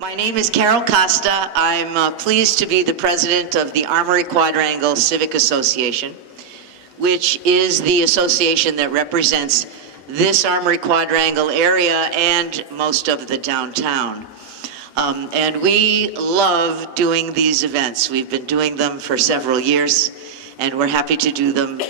My name is Carol Costa. I'm pleased to be the president of the Armory Quadrangle Civic Association, which is the association that represents this Armory Quadrangle area and most of the downtown. And we love doing these events. We've been doing them for several years, and we're happy to do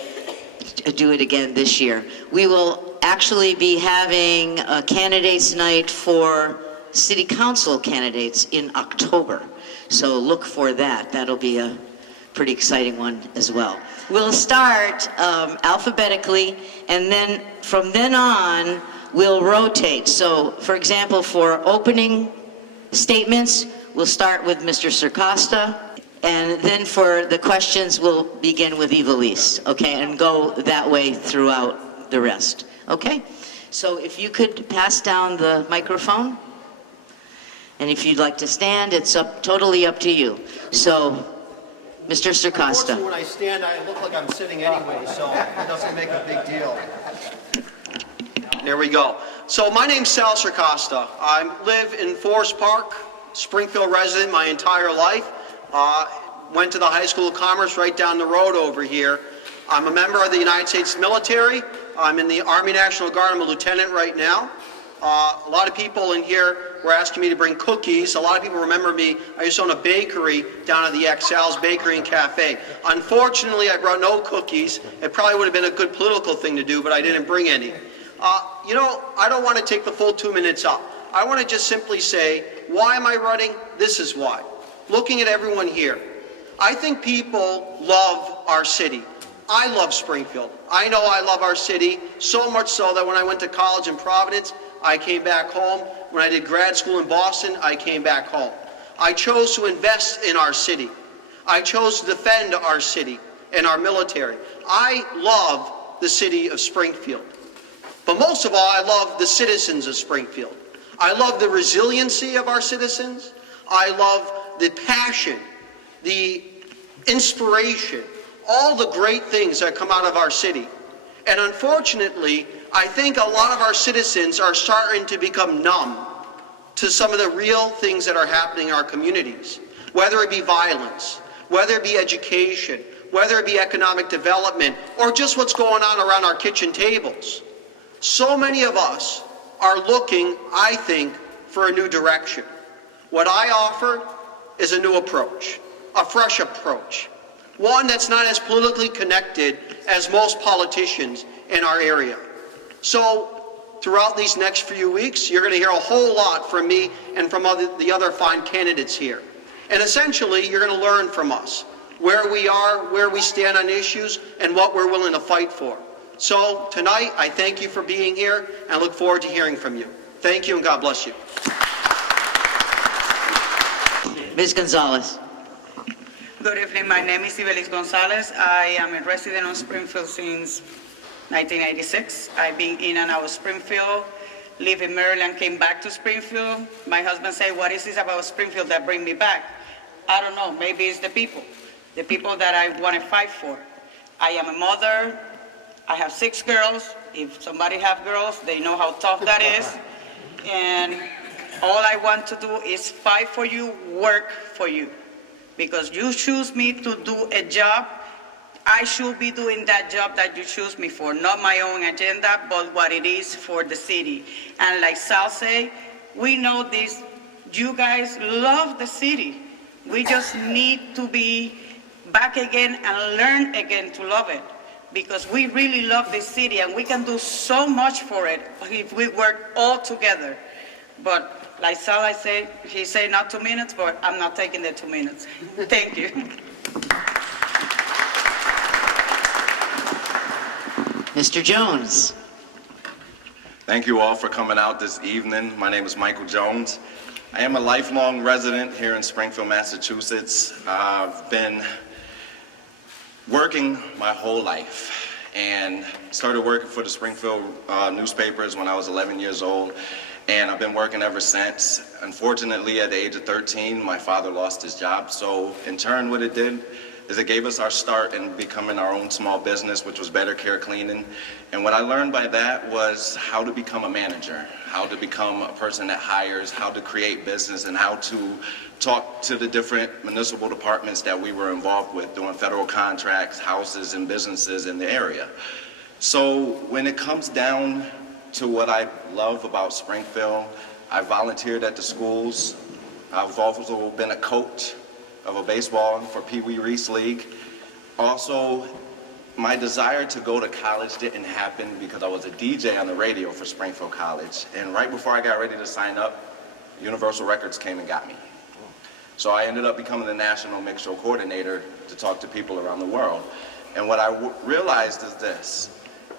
it again this year. We will actually be having a candidates night for city council candidates in October. So look for that. That'll be a pretty exciting one as well. We'll start alphabetically, and then from then on, we'll rotate. So for example, for opening statements, we'll start with Mr. Circosta, and then for the questions, we'll begin with Evilise, okay, and go that way throughout the rest, okay? So if you could pass down the microphone. And if you'd like to stand, it's totally up to you. So, Mr. Circosta. Unfortunately, when I stand, I look like I'm sitting anyway, so it doesn't make a big deal. There we go. So my name's Sal Circosta. I live in Forest Park, Springfield resident my entire life. Went to the High School of Commerce right down the road over here. I'm a member of the United States military. I'm in the Army National Guard. I'm a lieutenant right now. A lot of people in here were asking me to bring cookies. A lot of people remember me. I used to own a bakery down at the Excel's Bakery and Cafe. Unfortunately, I brought no cookies. It probably would have been a good political thing to do, but I didn't bring any. You know, I don't want to take the full 2 minutes up. I want to just simply say, why am I running? This is why. Looking at everyone here, I think people love our city. I love Springfield. I know I love our city, so much so that when I went to college in Providence, I came back home. When I did grad school in Boston, I came back home. I chose to invest in our city. I chose to defend our city and our military. I love the city of Springfield. But most of all, I love the citizens of Springfield. I love the resiliency of our citizens. I love the passion, the inspiration, all the great things that come out of our city. And unfortunately, I think a lot of our citizens are starting to become numb to some of the real things that are happening in our communities, whether it be violence, whether it be education, whether it be economic development, or just what's going on around our kitchen tables. So many of us are looking, I think, for a new direction. What I offer is a new approach, a fresh approach, one that's not as politically connected as most politicians in our area. So throughout these next few weeks, you're going to hear a whole lot from me and from the other fine candidates here. And essentially, you're going to learn from us where we are, where we stand on issues, and what we're willing to fight for. So tonight, I thank you for being here and look forward to hearing from you. Thank you, and God bless you. Ms. Gonzalez. Good evening. My name is Ibelis Gonzalez. I am a resident of Springfield since 1986. I've been in and out of Springfield, live in Maryland, came back to Springfield. My husband said, what is this about Springfield that bring me back? I don't know, maybe it's the people that I want to fight for. I am a mother, I have 6 girls. If somebody have girls, they know how tough that is. And all I want to do is fight for you, work for you. Because you choose me to do a job, I should be doing that job that you choose me for, not my own agenda, but what it is for the city. And like Sal say, we know this, you guys love the city. We just need to be back again and learn again to love it. Because we really love this city and we can do so much for it if we work all together. But like Sal, he said not 2 minutes, but I'm not taking the 2 minutes. Thank you. Mr. Jones. Thank you all for coming out this evening. My name is Michael Jones. I am a lifelong resident here in Springfield, Massachusetts. I've been working my whole life and started working for the Springfield newspapers when I was 11 years old. And I've been working ever since. Unfortunately, at the age of 13, my father lost his job. So in turn, what it did, is it gave us our start in becoming our own small business, which was Better Care Cleaning. And what I learned by that was how to become a manager, how to become a person that hires, how to create business, and how to talk to the different municipal departments that we were involved with doing federal contracts, houses, and businesses in the area. So when it comes down to what I love about Springfield, I volunteered at the schools. I've also been a coach of a baseball for Pee Wee Reese League. Also, my desire to go to college didn't happen because I was a DJ on the radio for Springfield College. And right before I got ready to sign up, Universal Records came and got me. So I ended up becoming the national mix show coordinator to talk to people around the world. And what I realized is this: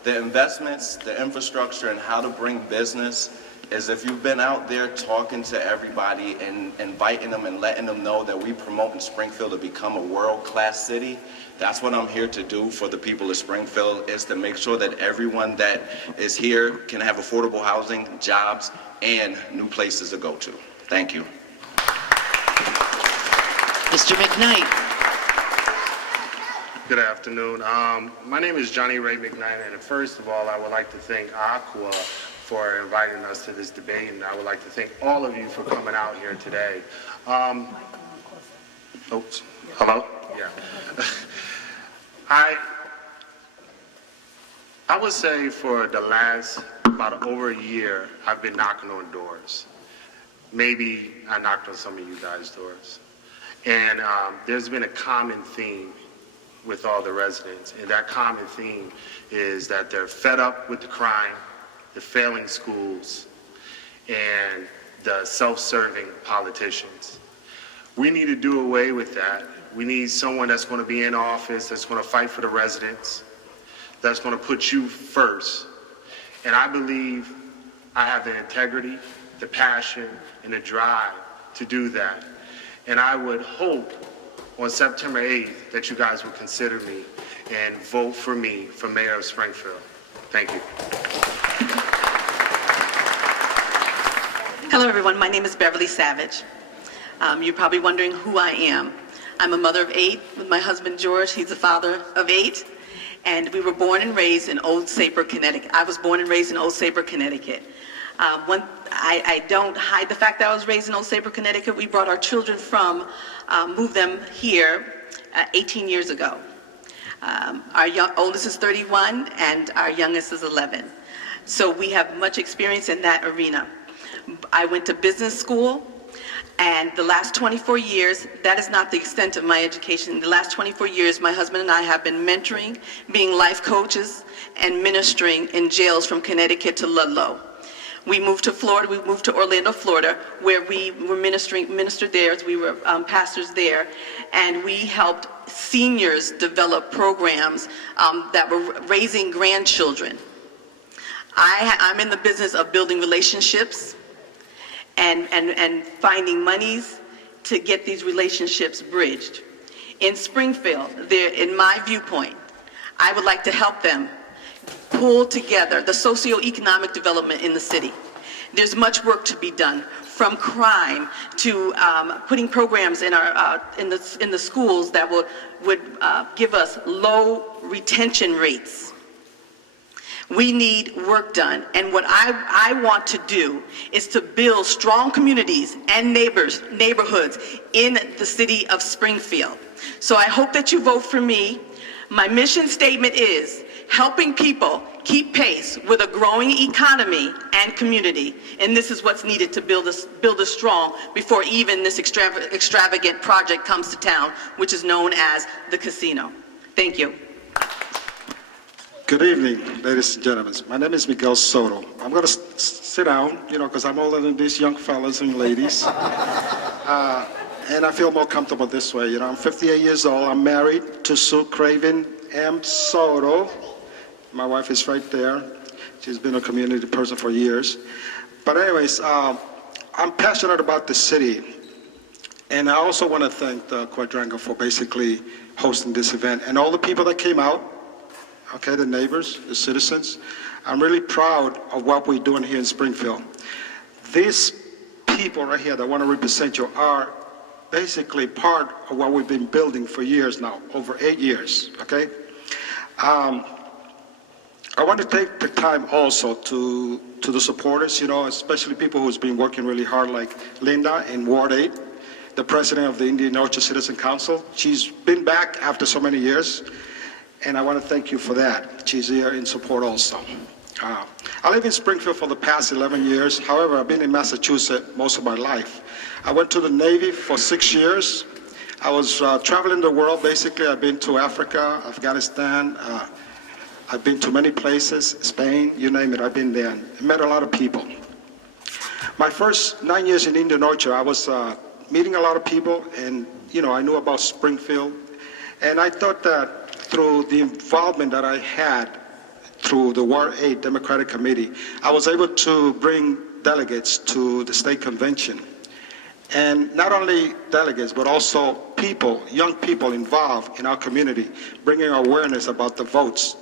the investments, the infrastructure, and how to bring business is if you've been out there talking to everybody and inviting them and letting them know that we promote in Springfield to become a world-class city. That's what I'm here to do for the people of Springfield, is to make sure that everyone that is here can have affordable housing, jobs, and new places to go to. Thank you. Mr. McKnight. Good afternoon. My name is Johnny Ray McKnight, and first of all, I would like to thank Aqua for inviting us to this debate, and I would like to thank all of you for coming out here today. Oops. Hello? Yeah. I would say for the last about over a year, I've been knocking on doors. Maybe I knocked on some of you guys' doors. And there's been a common theme with all the residents, and that common theme is that they're fed up with the crime, the failing schools, and the self-serving politicians. We need to do away with that. We need someone that's going to be in office, that's going to fight for the residents, that's going to put you first. And I believe I have the integrity, the passion, and the drive to do that. And I would hope on September 8th that you guys will consider me and vote for me for mayor of Springfield. Thank you. Hello, everyone. My name is Beverly Savage. You're probably wondering who I am. I'm a mother of 8 with my husband, George. He's a father of 8. And we were born and raised in Old Saybrook, Connecticut. I was born and raised in Old Saybrook, Connecticut. I don't hide the fact that I was raised in Old Saybrook, Connecticut. We brought our children moved them here 18 years ago. Our oldest is 31 and our youngest is 11. So we have much experience in that arena. I went to business school, and the last 24 years, that is not the extent of my education. The last 24 years, my husband and I have been mentoring, being life coaches, and ministering in jails from Connecticut to Ludlow. We moved to Florida. We moved to Orlando, Florida, where we were ministered there. We were pastors there, and we helped seniors develop programs that were raising grandchildren. I'm in the business of building relationships and finding monies to get these relationships bridged. In Springfield, in my viewpoint, I would like to help them pull together the socioeconomic development in the city. There's much work to be done, from crime to putting programs in the schools that would give us low retention rates. We need work done, and what I want to do is to build strong communities and neighborhoods in the city of Springfield. So I hope that you vote for me. My mission statement is helping people keep pace with a growing economy and community, and this is what's needed to build us strong before even this extravagant project comes to town, which is known as the casino. Thank you. Good evening, ladies and gentlemen. My name is Miguel Soto. I'm going to sit down, because I'm older than these young fellas and ladies. And I feel more comfortable this way. I'm 58 years old. I'm married to Sue Craven M. Soto. My wife is right there. She's been a community person for years. But anyways, I'm passionate about the city. And I also want to thank the Quadrangle for basically hosting this event and all the people that came out. Okay, the neighbors, the citizens. I'm really proud of what we're doing here in Springfield. These people right here that want to represent you are basically part of what we've been building for years now, over 8 years, okay? I want to take the time also to the supporters, especially people who's been working really hard, like Linda in Ward 8, the president of the Indian Orchard Citizen Council. She's been back after so many years, and I want to thank you for that. She's here in support also. I live in Springfield for the past 11 years. However, I've been in Massachusetts most of my life. I went to the Navy for 6 years. I was traveling the world, basically. I've been to Africa, Afghanistan. I've been to many places, Spain, you name it, I've been there. I met a lot of people. My first 9 years in Indian Orchard, I was meeting a lot of people, and I knew about Springfield. And I thought that through the involvement that I had through the Ward 8 Democratic Committee, I was able to bring delegates to the state convention. And not only delegates, but also people, young people involved in our community, bringing awareness about the votes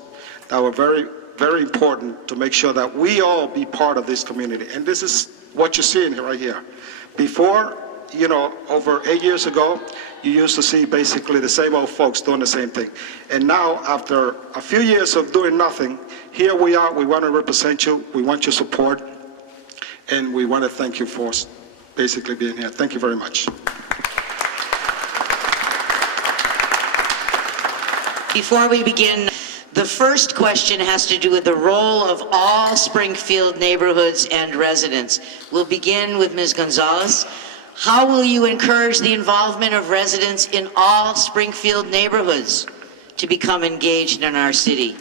that were very, very important to make sure that we all be part of this community. And this is what you're seeing right here. Before, over 8 years ago, you used to see basically the same old folks doing the same thing. And now, after a few years of doing nothing, here we are. We want to represent you. We want your support. And we want to thank you for basically being here. Thank you very much. Before we begin, the first question has to do with the role of all Springfield neighborhoods and residents. We'll begin with Ms. Gonzalez. How will you encourage the involvement of residents in all Springfield neighborhoods to become engaged in our city?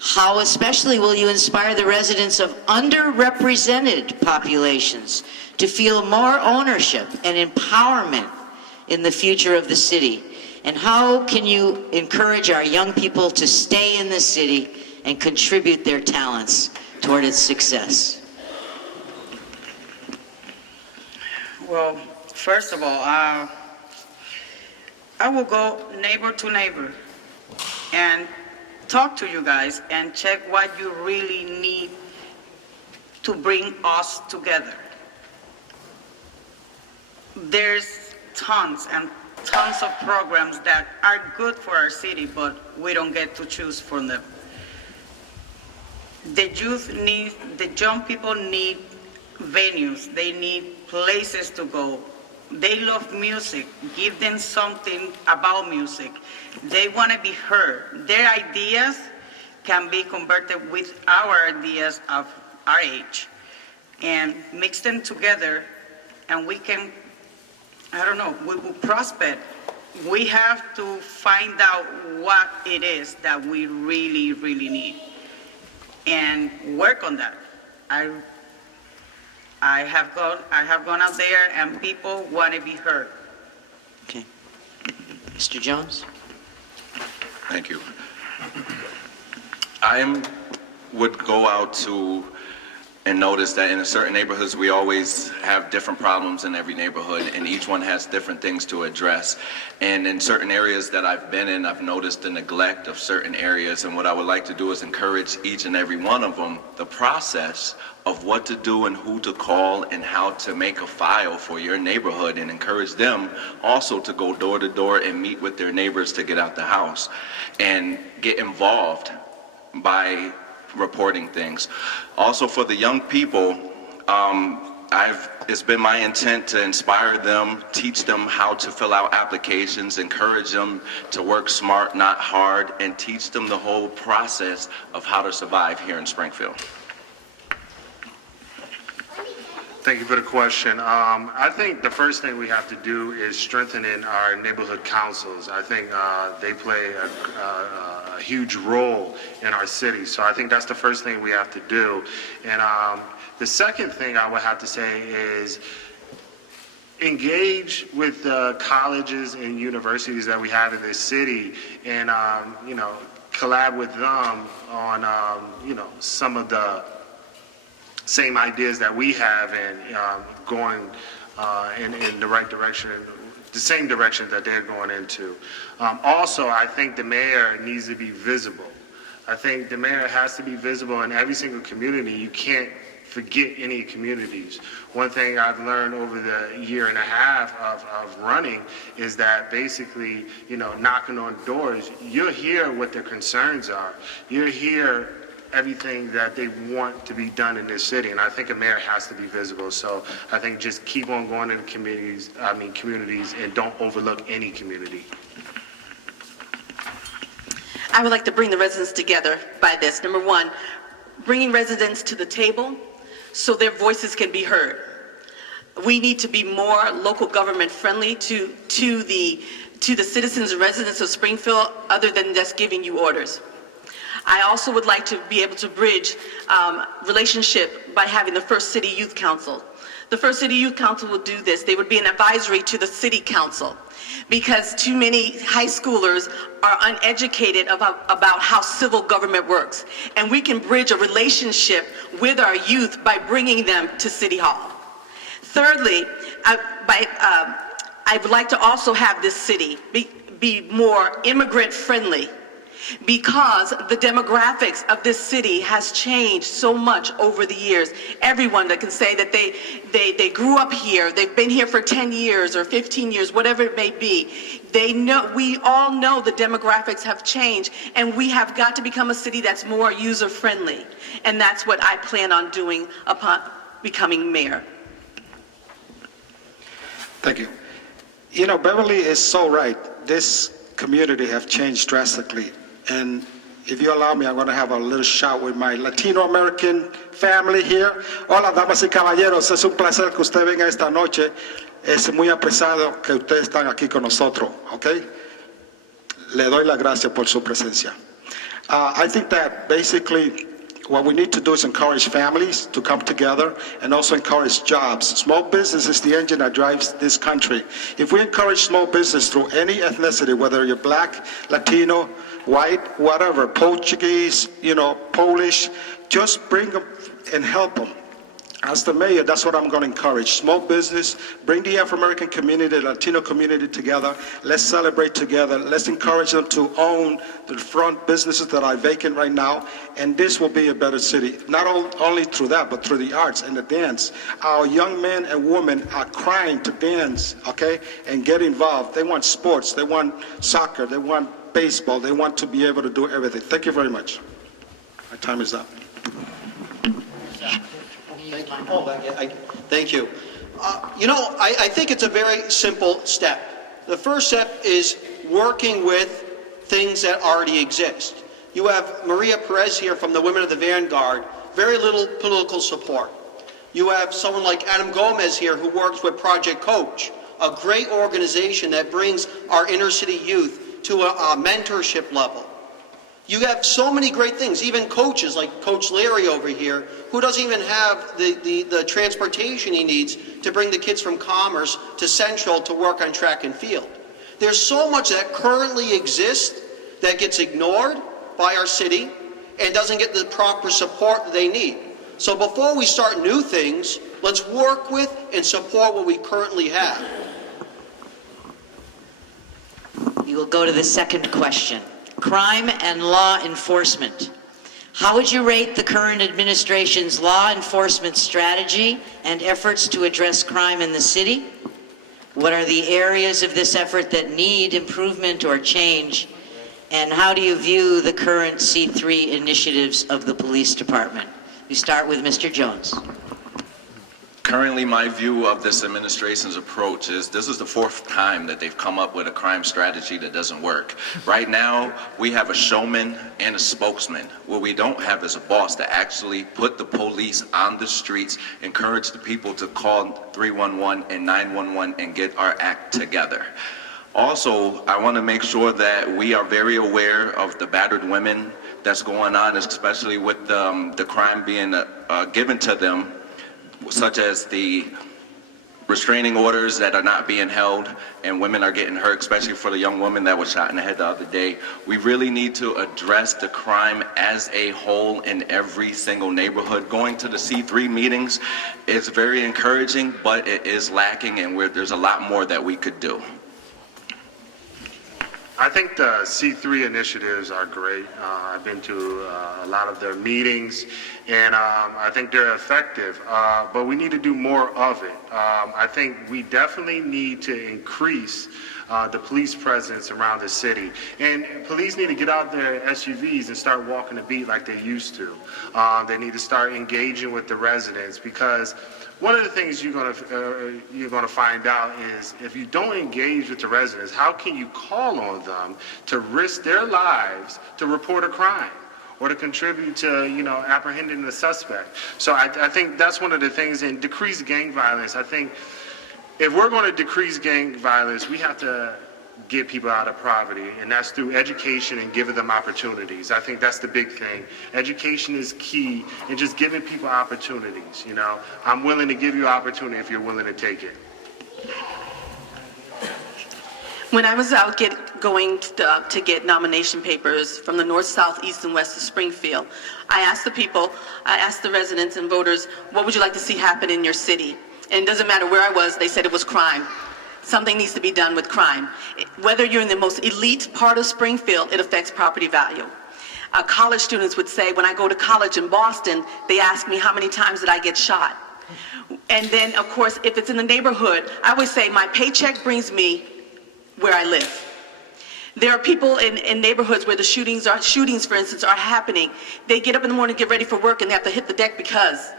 How especially will you inspire the residents of underrepresented populations to feel more ownership and empowerment in the future of the city? And how can you encourage our young people to stay in the city and contribute their talents toward its success? Well, first of all, I will go neighbor to neighbor and talk to you guys and check what you really need to bring us together. There's tons and tons of programs that are good for our city, but we don't get to choose from them. The young people need venues, they need places to go. They love music. Give them something about music. They want to be heard. Their ideas can be converted with our ideas of our age and mix them together, and we can, we will prosper. We have to find out what it is that we really, really need and work on that. I have gone out there, and people want to be heard. Okay. Mr. Jones? Thank you. I would go out to and notice that in certain neighborhoods, we always have different problems in every neighborhood, and each one has different things to address. And in certain areas that I've been in, I've noticed the neglect of certain areas, and what I would like to do is encourage each and every one of them, the process of what to do and who to call and how to make a file for your neighborhood, and encourage them also to go door to door and meet with their neighbors to get out the house and get involved by reporting things. Also for the young people, it's been my intent to inspire them, teach them how to fill out applications, encourage them to work smart, not hard, and teach them the whole process of how to survive here in Springfield. Thank you for the question. I think the first thing we have to do is strengthening our neighborhood councils. I think they play a huge role in our city. So I think that's the first thing we have to do. And the second thing I would have to say is engage with the colleges and universities that we have in this city, and collab with them on some of the same ideas that we have, and going in the right direction, the same direction that they're going into. Also, I think the mayor needs to be visible. I think the mayor has to be visible in every single community. You can't forget any communities. One thing I've learned over the year and a half of running is that basically, knocking on doors, you'll hear what their concerns are. You'll hear everything that they want to be done in this city, and I think a mayor has to be visible. So I think just keep on going to the communities, and don't overlook any community. I would like to bring the residents together by this. Number one, bringing residents to the table so their voices can be heard. We need to be more local government friendly to the citizens and residents of Springfield, other than just giving you orders. I also would like to be able to bridge relationship by having the First City Youth Council. The First City Youth Council will do this. They would be an advisory to the City Council, because too many high schoolers are uneducated about how civil government works. And we can bridge a relationship with our youth by bringing them to City Hall. Thirdly, I would like to also have this city be more immigrant friendly, because the demographics of this city has changed so much over the years. Everyone that can say that they grew up here, they've been here for 10 years or 15 years, whatever it may be, we all know the demographics have changed, and we have got to become a city that's more user-friendly. And that's what I plan on doing upon becoming mayor. Thank you. Beverly is so right. This community have changed drastically. And if you allow me, I'm going to have a little shout with my Latino-American family here. Hola, damas y caballeros. Es un placer que usted venga esta noche. Es muy apreciado que ustedes están aquí con nosotros, ¿ok? Le doy las gracias por su presencia. I think that basically what we need to do is encourage families to come together and also encourage jobs. Small business is the engine that drives this country. If we encourage small business through any ethnicity, whether you're black, Latino, white, whatever, Portuguese, Polish, just bring them and help them. As the mayor, that's what I'm going to encourage. Small business, bring the Afro-American community, the Latino community together. Let's celebrate together. Let's encourage them to own the front businesses that are vacant right now. And this will be a better city, not only through that, but through the arts and the dance. Our young men and women are crying to dance, okay, and get involved. They want sports. They want soccer. They want baseball. They want to be able to do everything. Thank you very much. My time is up. Thank you. Thank you. I think it's a very simple step. The first step is working with things that already exist. You have Maria Perez here from the Women of the Vanguard, very little political support. You have someone like Adam Gomez here who works with Project Coach, a great organization that brings our inner city youth to a mentorship level. You have so many great things, even coaches like Coach Larry over here, who doesn't even have the transportation he needs to bring the kids from Commerce to Central to work on track and field. There's so much that currently exists that gets ignored by our city and doesn't get the proper support that they need. So before we start new things, let's work with and support what we currently have. We will go to the second question. Crime and law enforcement. How would you rate the current administration's law enforcement strategy and efforts to address crime in the city? What are the areas of this effort that need improvement or change? And how do you view the current C3 initiatives of the police department? We start with Mr. Jones. Currently, my view of this administration's approach is this is the fourth time that they've come up with a crime strategy that doesn't work. Right now, we have a showman and a spokesman. What we don't have is a boss to actually put the police on the streets, encourage the people to call 311 and 911 and get our act together. Also, I want to make sure that we are very aware of the battered women that's going on, especially with the crime being given to them, such as the restraining orders that are not being held and women are getting hurt, especially for the young woman that was shot in the head the other day. We really need to address the crime as a whole in every single neighborhood. Going to the C3 meetings is very encouraging, but it is lacking, and there's a lot more that we could do. I think the C3 initiatives are great. I've been to a lot of their meetings, and I think they're effective, but we need to do more of it. I think we definitely need to increase the police presence around the city. And police need to get out their SUVs and start walking the beat like they used to. They need to start engaging with the residents, because one of the things you're gonna find out is if you don't engage with the residents, how can you call on them to risk their lives to report a crime or to contribute to, apprehending the suspect? So I think that's one of the things. And decrease gang violence. I think if we're going to decrease gang violence, we have to get people out of poverty, and that's through education and giving them opportunities. I think that's the big thing. Education is key, and just giving people opportunities. I'm willing to give you opportunity if you're willing to take it. When I was out going to get nomination papers from the north, south, east, and west of Springfield, I asked the residents and voters, what would you like to see happen in your city? And it doesn't matter where I was, they said it was crime. Something needs to be done with crime. Whether you're in the most elite part of Springfield, it affects property value. College students would say, when I go to college in Boston, they ask me how many times did I get shot. And then, of course, if it's in the neighborhood, I always say my paycheck brings me where I live. There are people in neighborhoods where the shootings, for instance, are happening. They get up in the morning, get ready for work, and they have to hit the deck because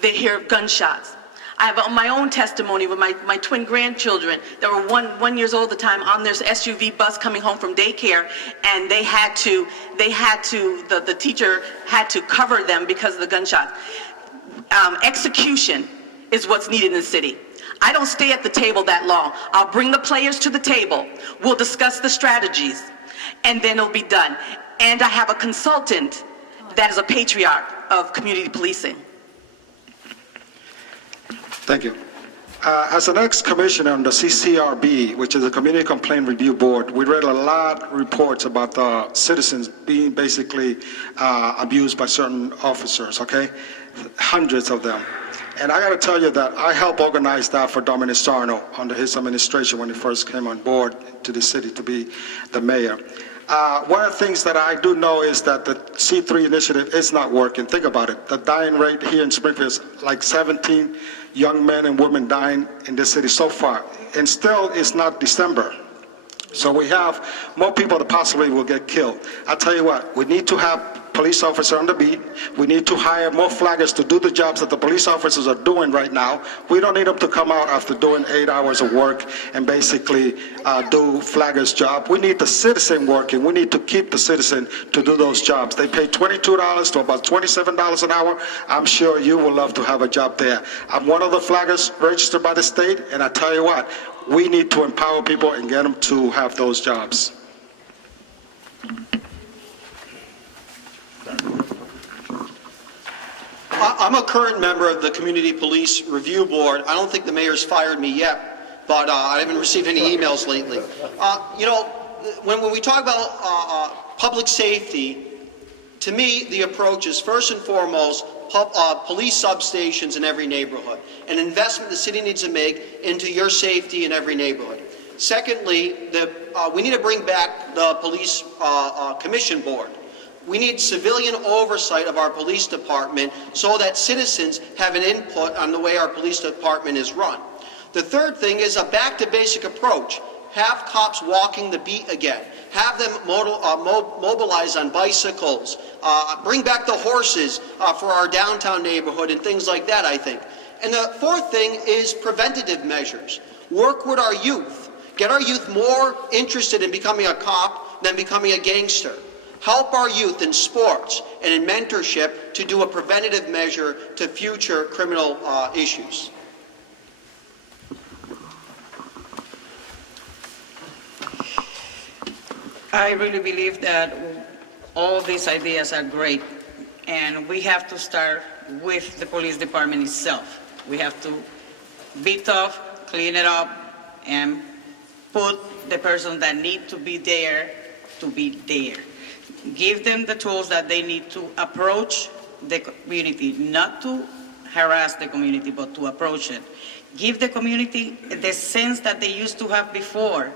they hear gunshots. I have my own testimony with my twin grandchildren that were one years old at the time on their SUV bus coming home from daycare, and the teacher had to cover them because of the gunshots. Execution is what's needed in the city. I don't stay at the table that long. I'll bring the players to the table. We'll discuss the strategies, and then it'll be done. And I have a consultant that is a patriarch of community policing. Thank you. As an ex-commissioner on the CCRB, which is a Community Complaint Review Board, we read a lot of reports about the citizens being basically abused by certain officers, okay? Hundreds of them. And I got to tell you that I helped organize that for Dominic Sarno under his administration when he first came on board to the city to be the mayor. One of the things that I do know is that the C3 initiative is not working. Think about it. The dying rate here in Springfield is like 17 young men and women dying in this city so far. And still, it's not December. So we have more people that possibly will get killed. I tell you what, we need to have police officers on the beat. We need to hire more flaggers to do the jobs that the police officers are doing right now. We don't need them to come out after doing 8 hours of work and basically do flaggers' job. We need the citizen working. We need to keep the citizen to do those jobs. They pay $22 to about $27 an hour. I'm sure you would love to have a job there. I'm one of the flaggers registered by the state, and I tell you what, we need to empower people and get them to have those jobs. I'm a current member of the Community Police Review Board. I don't think the mayor's fired me yet, but I haven't received any emails lately. When we talk about public safety, to me, the approach is first and foremost police substations in every neighborhood, an investment the city needs to make into your safety in every neighborhood. Secondly, we need to bring back the police commission board. We need civilian oversight of our police department so that citizens have an input on the way our police department is run. The third thing is a back-to-basic approach. Have cops walking the beat again. Have them mobilize on bicycles. Bring back the horses for our downtown neighborhood and things like that, I think. And the fourth thing is preventative measures. Work with our youth. Get our youth more interested in becoming a cop than becoming a gangster. Help our youth in sports and in mentorship to do a preventative measure to future criminal issues. I really believe that all these ideas are great, and we have to start with the police department itself. We have to be tough, clean it up, and put the person that need to be there to be there. Give them the tools that they need to approach the community, not to harass the community, but to approach it. Give the community the sense that they used to have before,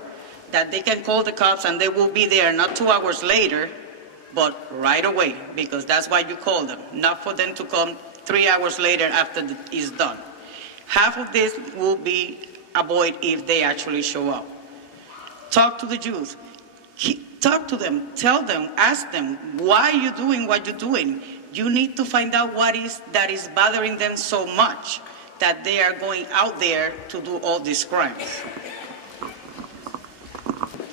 that they can call the cops and they will be there not 2 hours later, but right away, because that's why you call them, not for them to come 3 hours later after it's done. Half of this will be avoided if they actually show up. Talk to the youth. Talk to them, tell them, ask them, why are you doing what you're doing? You need to find out what is that is bothering them so much that they are going out there to do all these crimes.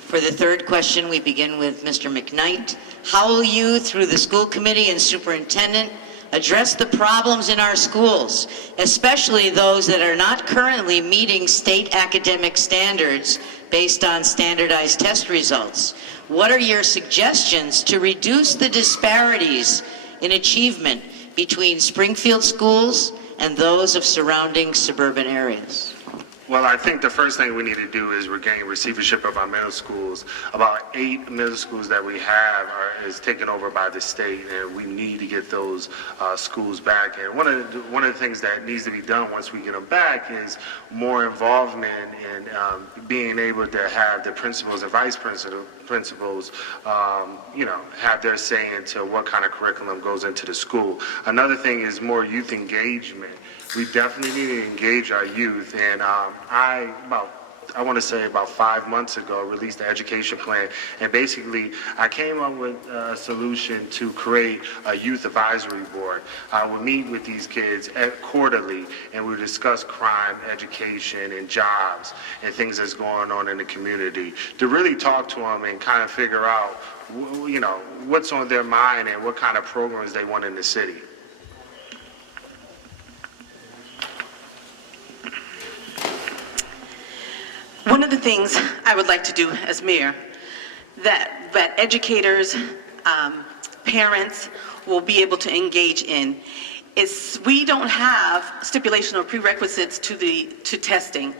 For the third question, we begin with Mr. McKnight. How will you, through the school committee and superintendent, address the problems in our schools, especially those that are not currently meeting state academic standards based on standardized test results? What are your suggestions to reduce the disparities in achievement between Springfield schools and those of surrounding suburban areas? Well, I think the first thing we need to do is regain receivership of our middle schools. About 8 middle schools that we have is taken over by the state, and we need to get those schools back. And one of the things that needs to be done once we get them back is more involvement in being able to have the principals and vice principals, have their say into what kind of curriculum goes into the school. Another thing is more youth engagement. We definitely need to engage our youth, and I want to say about 5 months ago, released the education plan, and basically I came up with a solution to create a youth advisory board. I would meet with these kids quarterly, and we would discuss crime, education, and jobs, and things that's going on in the community, to really talk to them and kind of figure out, what's on their mind and what kind of programs they want in the city. One of the things I would like to do as mayor that educators, parents will be able to engage in is we don't have stipulation or prerequisites to testing.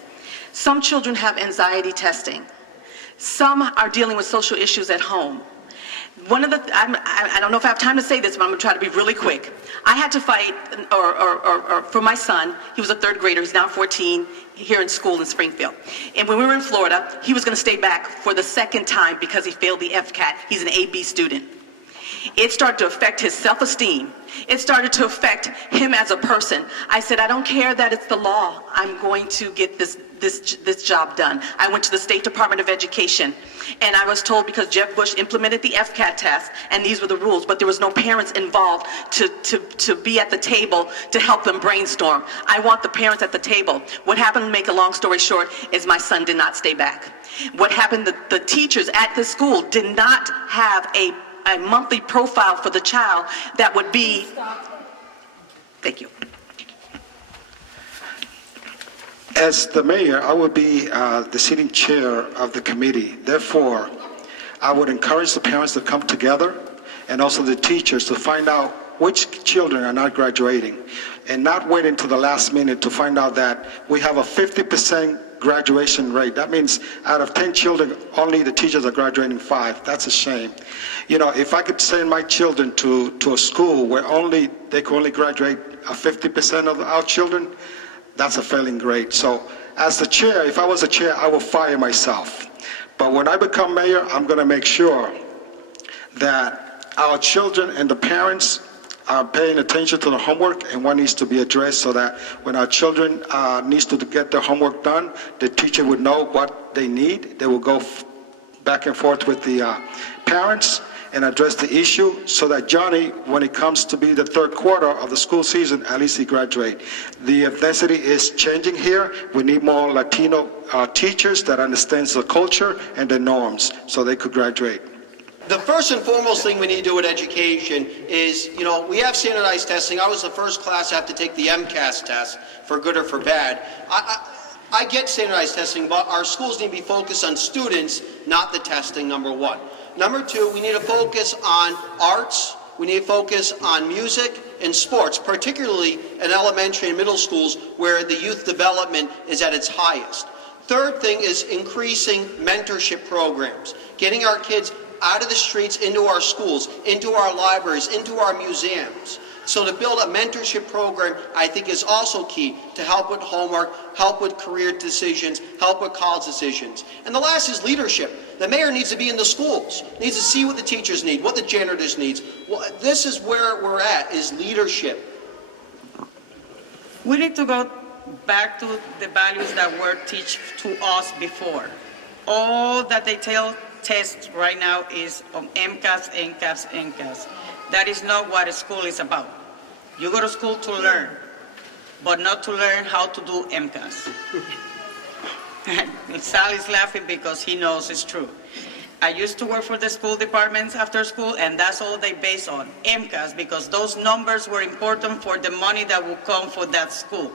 Some children have anxiety testing. Some are dealing with social issues at home. I don't know if I have time to say this, but I'm going to try to be really quick. I had to fight for my son. He was a third grader. He's now 14, here in school in Springfield. And when we were in Florida, he was going to stay back for the second time because he failed the FCAT. He's an AB student. It started to affect his self-esteem. It started to affect him as a person. I said, I don't care that it's the law. I'm going to get this job done. I went to the State Department of Education, and I was told because Jeb Bush implemented the FCAT test, and these were the rules, but there was no parents involved to be at the table to help them brainstorm. I want the parents at the table. What happened, to make a long story short, is my son did not stay back. What happened, the teachers at the school did not have a monthly profile for the child that would be, thank you. As the mayor, I would be the sitting chair of the committee. Therefore, I would encourage the parents to come together and also the teachers to find out which children are not graduating and not wait until the last minute to find out that we have a 50% graduation rate. That means out of 10 children, only the teachers are graduating 5. That's a shame. If I could send my children to a school where they could only graduate 50% of our children, that's a failing grade. So as the chair, if I was a chair, I would fire myself. But when I become mayor, I'm going to make sure that our children and the parents are paying attention to the homework and what needs to be addressed, so that when our children needs to get their homework done, the teacher would know what they need. They will go back and forth with the parents and address the issue, so that Johnny, when it comes to be the third quarter of the school season, at least he graduate. The ethnicity is changing here. We need more Latino teachers that understands the culture and the norms, so they could graduate. The first and foremost thing we need to do with education is, we have standardized testing. I was the first class to have to take the MCAS test, for good or for bad. I get standardized testing, but our schools need to be focused on students, not the testing, number one. Number two, we need to focus on arts. We need to focus on music and sports, particularly in elementary and middle schools where the youth development is at its highest. Third thing is increasing mentorship programs, getting our kids out of the streets into our schools, into our libraries, into our museums. So to build a mentorship program, I think is also key to help with homework, help with career decisions, help with college decisions. And the last is leadership. The mayor needs to be in the schools, needs to see what the teachers need, what the janitors needs. Well, this is where we're at, is leadership. We need to go back to the values that were taught to us before. All that they test right now is on MCAS, NCAS, NCAS. That is not what a school is about. You go to school to learn, but not to learn how to do MCAS. Sal is laughing because he knows it's true. I used to work for the school departments after school, and that's all they base on, MCAS, because those numbers were important for the money that will come for that school.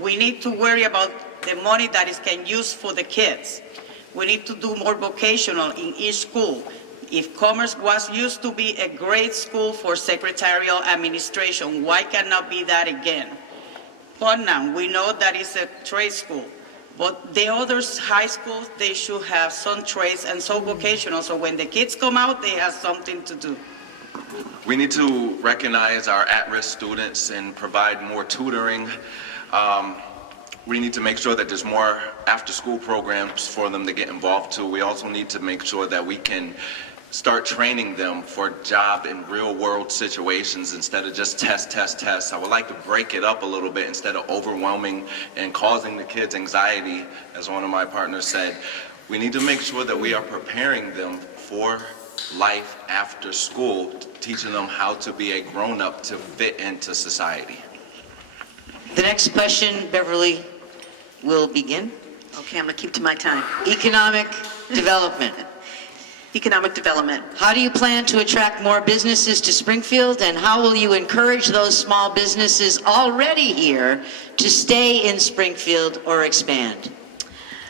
We need to worry about the money that is can use for the kids. We need to do more vocational in each school. If Commerce was used to be a great school for secretarial administration, why cannot be that again? Putnam, we know that it's a trade school, but the other high schools, they should have some trades and some vocational, so when the kids come out, they have something to do. We need to recognize our at-risk students and provide more tutoring. We need to make sure that there's more after-school programs for them to get involved to. We also need to make sure that we can start training them for job in real-world situations instead of just test. I would like to break it up a little bit instead of overwhelming and causing the kids anxiety, as one of my partners said. We need to make sure that we are preparing them for life after school, teaching them how to be a grown-up to fit into society. The next question, Beverly, will begin. Okay, I'm going to keep to my time. Economic development. Economic development. How do you plan to attract more businesses to Springfield, and how will you encourage those small businesses already here to stay in Springfield or expand?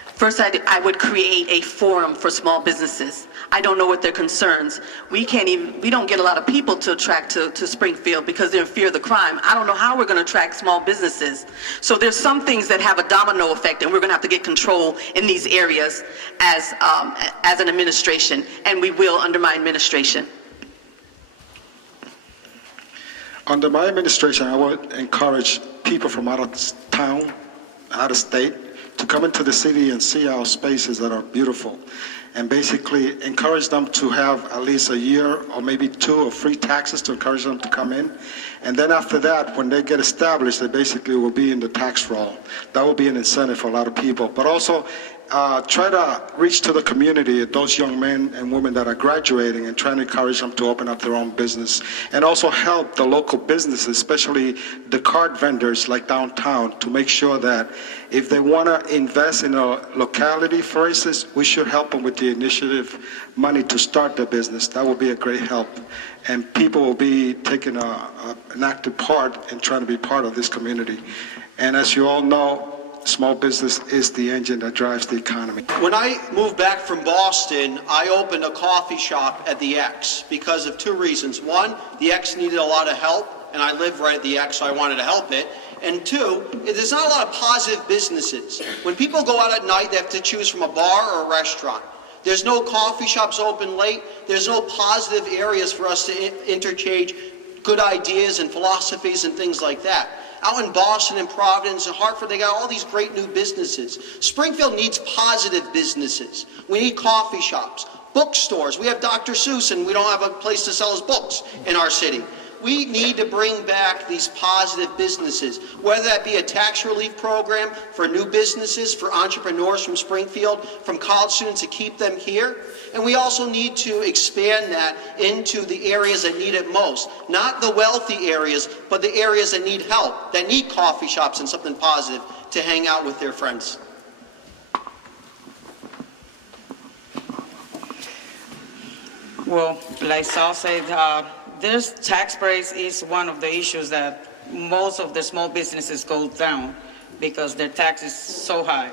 First, I would create a forum for small businesses. I don't know what their concerns. We don't get a lot of people to attract to Springfield because they're in fear of the crime. I don't know how we're going to attract small businesses. So there's some things that have a domino effect, and we're going to have to get control in these areas as an administration, and we will under my administration. Under my administration, I would encourage people from out of town, out of state, to come into the city and see our spaces that are beautiful, and basically encourage them to have at least a year or maybe 2 of free taxes to encourage them to come in. And then after that, when they get established, they basically will be in the tax roll. That will be an incentive for a lot of people. But also, try to reach to the community, those young men and women that are graduating, and trying to encourage them to open up their own business. And also help the local businesses, especially the card vendors like downtown, to make sure that if they want to invest in a locality, for instance, we should help them with the initiative money to start their business. That will be a great help. And people will be taking an active part in trying to be part of this community. And as you all know, small business is the engine that drives the economy. When I moved back from Boston, I opened a coffee shop at the X because of 2 reasons. One, the X needed a lot of help, and I live right at the X, so I wanted to help it. And 2, there's not a lot of positive businesses. When people go out at night, they have to choose from a bar or a restaurant. There's no coffee shops open late. There's no positive areas for us to interchange good ideas and philosophies and things like that. Out in Boston and Providence and Hartford, they got all these great new businesses. Springfield needs positive businesses. We need coffee shops, bookstores. We have Dr. Seuss, and we don't have a place to sell his books in our city. We need to bring back these positive businesses, whether that be a tax relief program for new businesses, for entrepreneurs from Springfield, from college students to keep them here. And we also need to expand that into the areas that need it most. Not the wealthy areas, but the areas that need help, that need coffee shops and something positive to hang out with their friends. Well, like Sal said, this tax breaks is one of the issues that most of the small businesses go down because their tax is so high.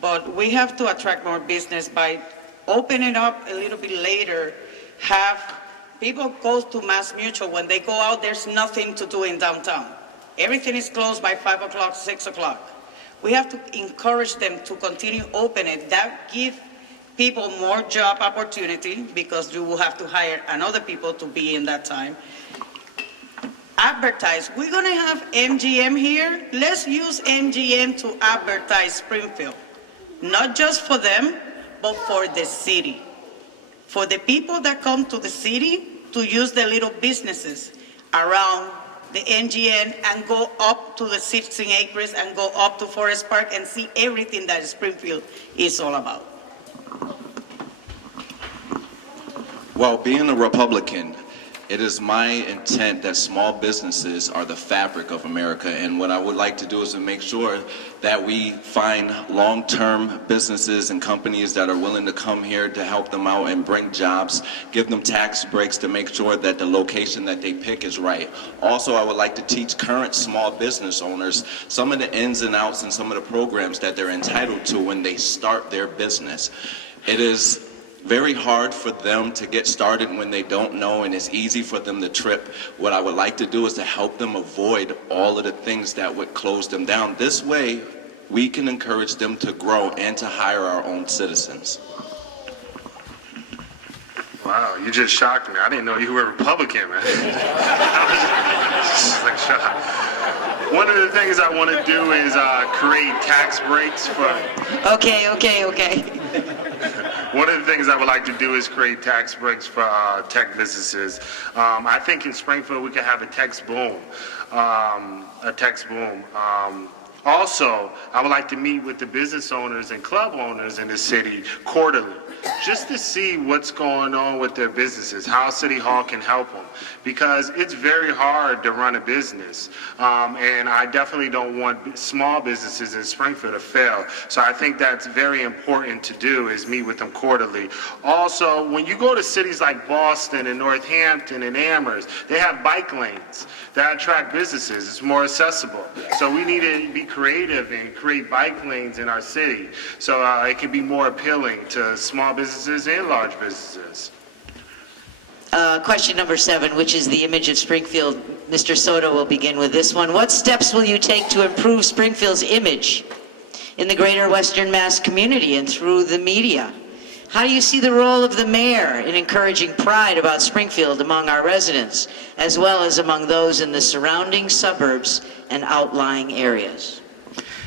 But we have to attract more business by opening up a little bit later, have people go to Mass Mutual. When they go out, there's nothing to do in downtown. Everything is closed by 5 o'clock, 6 o'clock. We have to encourage them to continue opening. That gives people more job opportunity because you will have to hire another people to be in that time. advertise. We're gonna have MGM here. Let's use MGM to advertise Springfield. Not just for them, but for the city. For the people that come to the city to use the little businesses around the NGN and go up to the 16 acres and go up to Forest Park and see everything that Springfield is all about. Well, being a Republican, it is my intent that small businesses are the fabric of America, and what I would like to do is to make sure that we find long-term businesses and companies that are willing to come here to help them out and bring jobs, give them tax breaks to make sure that the location that they pick is right. Also, I would like to teach current small business owners some of the ins and outs and some of the programs that they're entitled to when they start their business. It is very hard for them to get started when they don't know, and it's easy for them to trip. What I would like to do is to help them avoid all of the things that would close them down. This way, we can encourage them to grow and to hire our own citizens. Wow, you just shocked me. I didn't know you were a Republican, man. I was just like shocked. One of the things I want to do is create tax breaks for... Okay. One of the things I would like to do is create tax breaks for tech businesses. I think in Springfield we could have a tech boom. Also, I would like to meet with the business owners and club owners in the city quarterly, just to see what's going on with their businesses, how City Hall can help them. Because it's very hard to run a business, and I definitely don't want small businesses in Springfield to fail. So I think that's very important to do, is meet with them quarterly. Also, when you go to cities like Boston and Northampton and Amherst, they have bike lanes that attract businesses. It's more accessible. So we need to be creative and create bike lanes in our city, so it can be more appealing to small businesses and large businesses. Question number 7, which is the image of Springfield. Mr. Soto will begin with this one. What steps will you take to improve Springfield's image in the greater Western Mass community and through the media? How do you see the role of the mayor in encouraging pride about Springfield among our residents, as well as among those in the surrounding suburbs and outlying areas?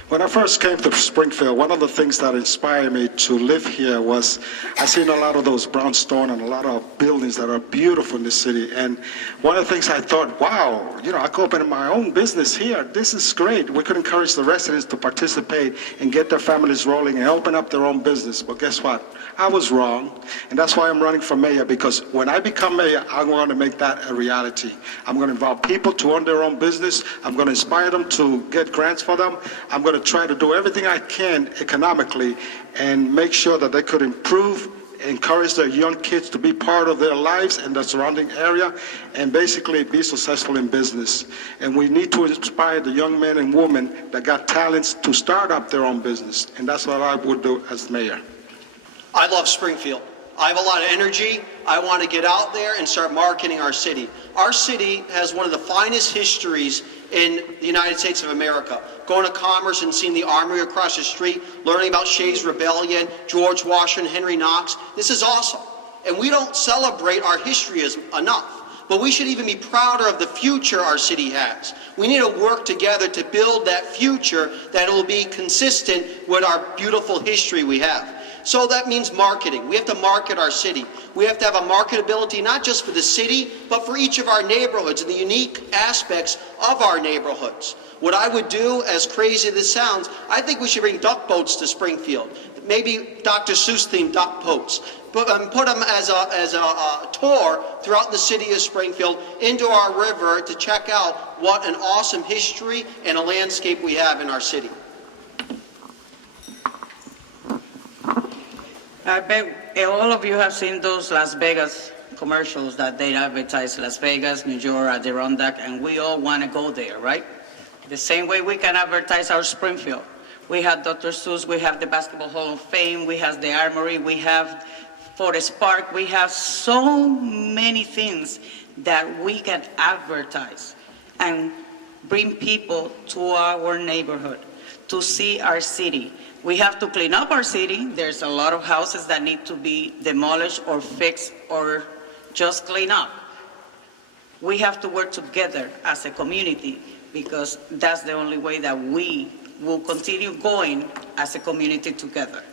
When I first came to Springfield, one of the things that inspired me to live here was I seen a lot of those brownstone and a lot of buildings that are beautiful in the city. And one of the things I thought, wow, I could open my own business here. This is great. We could encourage the residents to participate and get their families rolling and open up their own business. But guess what? I was wrong. And that's why I'm running for mayor, because when I become mayor, I'm going to make that a reality. I'm going to involve people to own their own business. I'm going to inspire them to get grants for them. I'm going to try to do everything I can economically and make sure that they could improve, encourage their young kids to be part of their lives and the surrounding area, and basically be successful in business. And we need to inspire the young men and women that got talents to start up their own business. And that's what I would do as mayor. I love Springfield. I have a lot of energy. I want to get out there and start marketing our city. Our city has one of the finest histories in the United States of America. Going to Commerce and seeing the Armory across the street, learning about Shays' Rebellion, George Washington, Henry Knox. This is awesome. And we don't celebrate our history enough. But we should even be prouder of the future our city has. We need to work together to build that future that will be consistent with our beautiful history we have. So that means marketing. We have to market our city. We have to have a marketability not just for the city, but for each of our neighborhoods and the unique aspects of our neighborhoods. What I would do, as crazy as this sounds, I think we should bring duck boats to Springfield. Maybe Dr. Seuss themed duck boats. Put them as a tour throughout the city of Springfield into our river to check out what an awesome history and a landscape we have in our city. I bet all of you have seen those Las Vegas commercials that they advertise Las Vegas, New York, Adirondack, and we all want to go there, right? The same way we can advertise our Springfield. We have Dr. Seuss, we have the Basketball Hall of Fame, we have the Armory, we have Forest Park, we have so many things that we can advertise and bring people to our neighborhood to see our city. We have to clean up our city. There's a lot of houses that need to be demolished or fixed or just clean up. We have to work together as a community because that's the only way that we will continue going as a community together.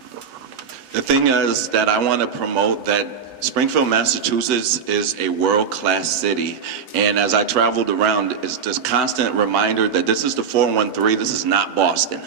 The thing is that I want to promote that Springfield, Massachusetts is a world-class city. And as I traveled around, it's this constant reminder that this is the 413, this is not Boston.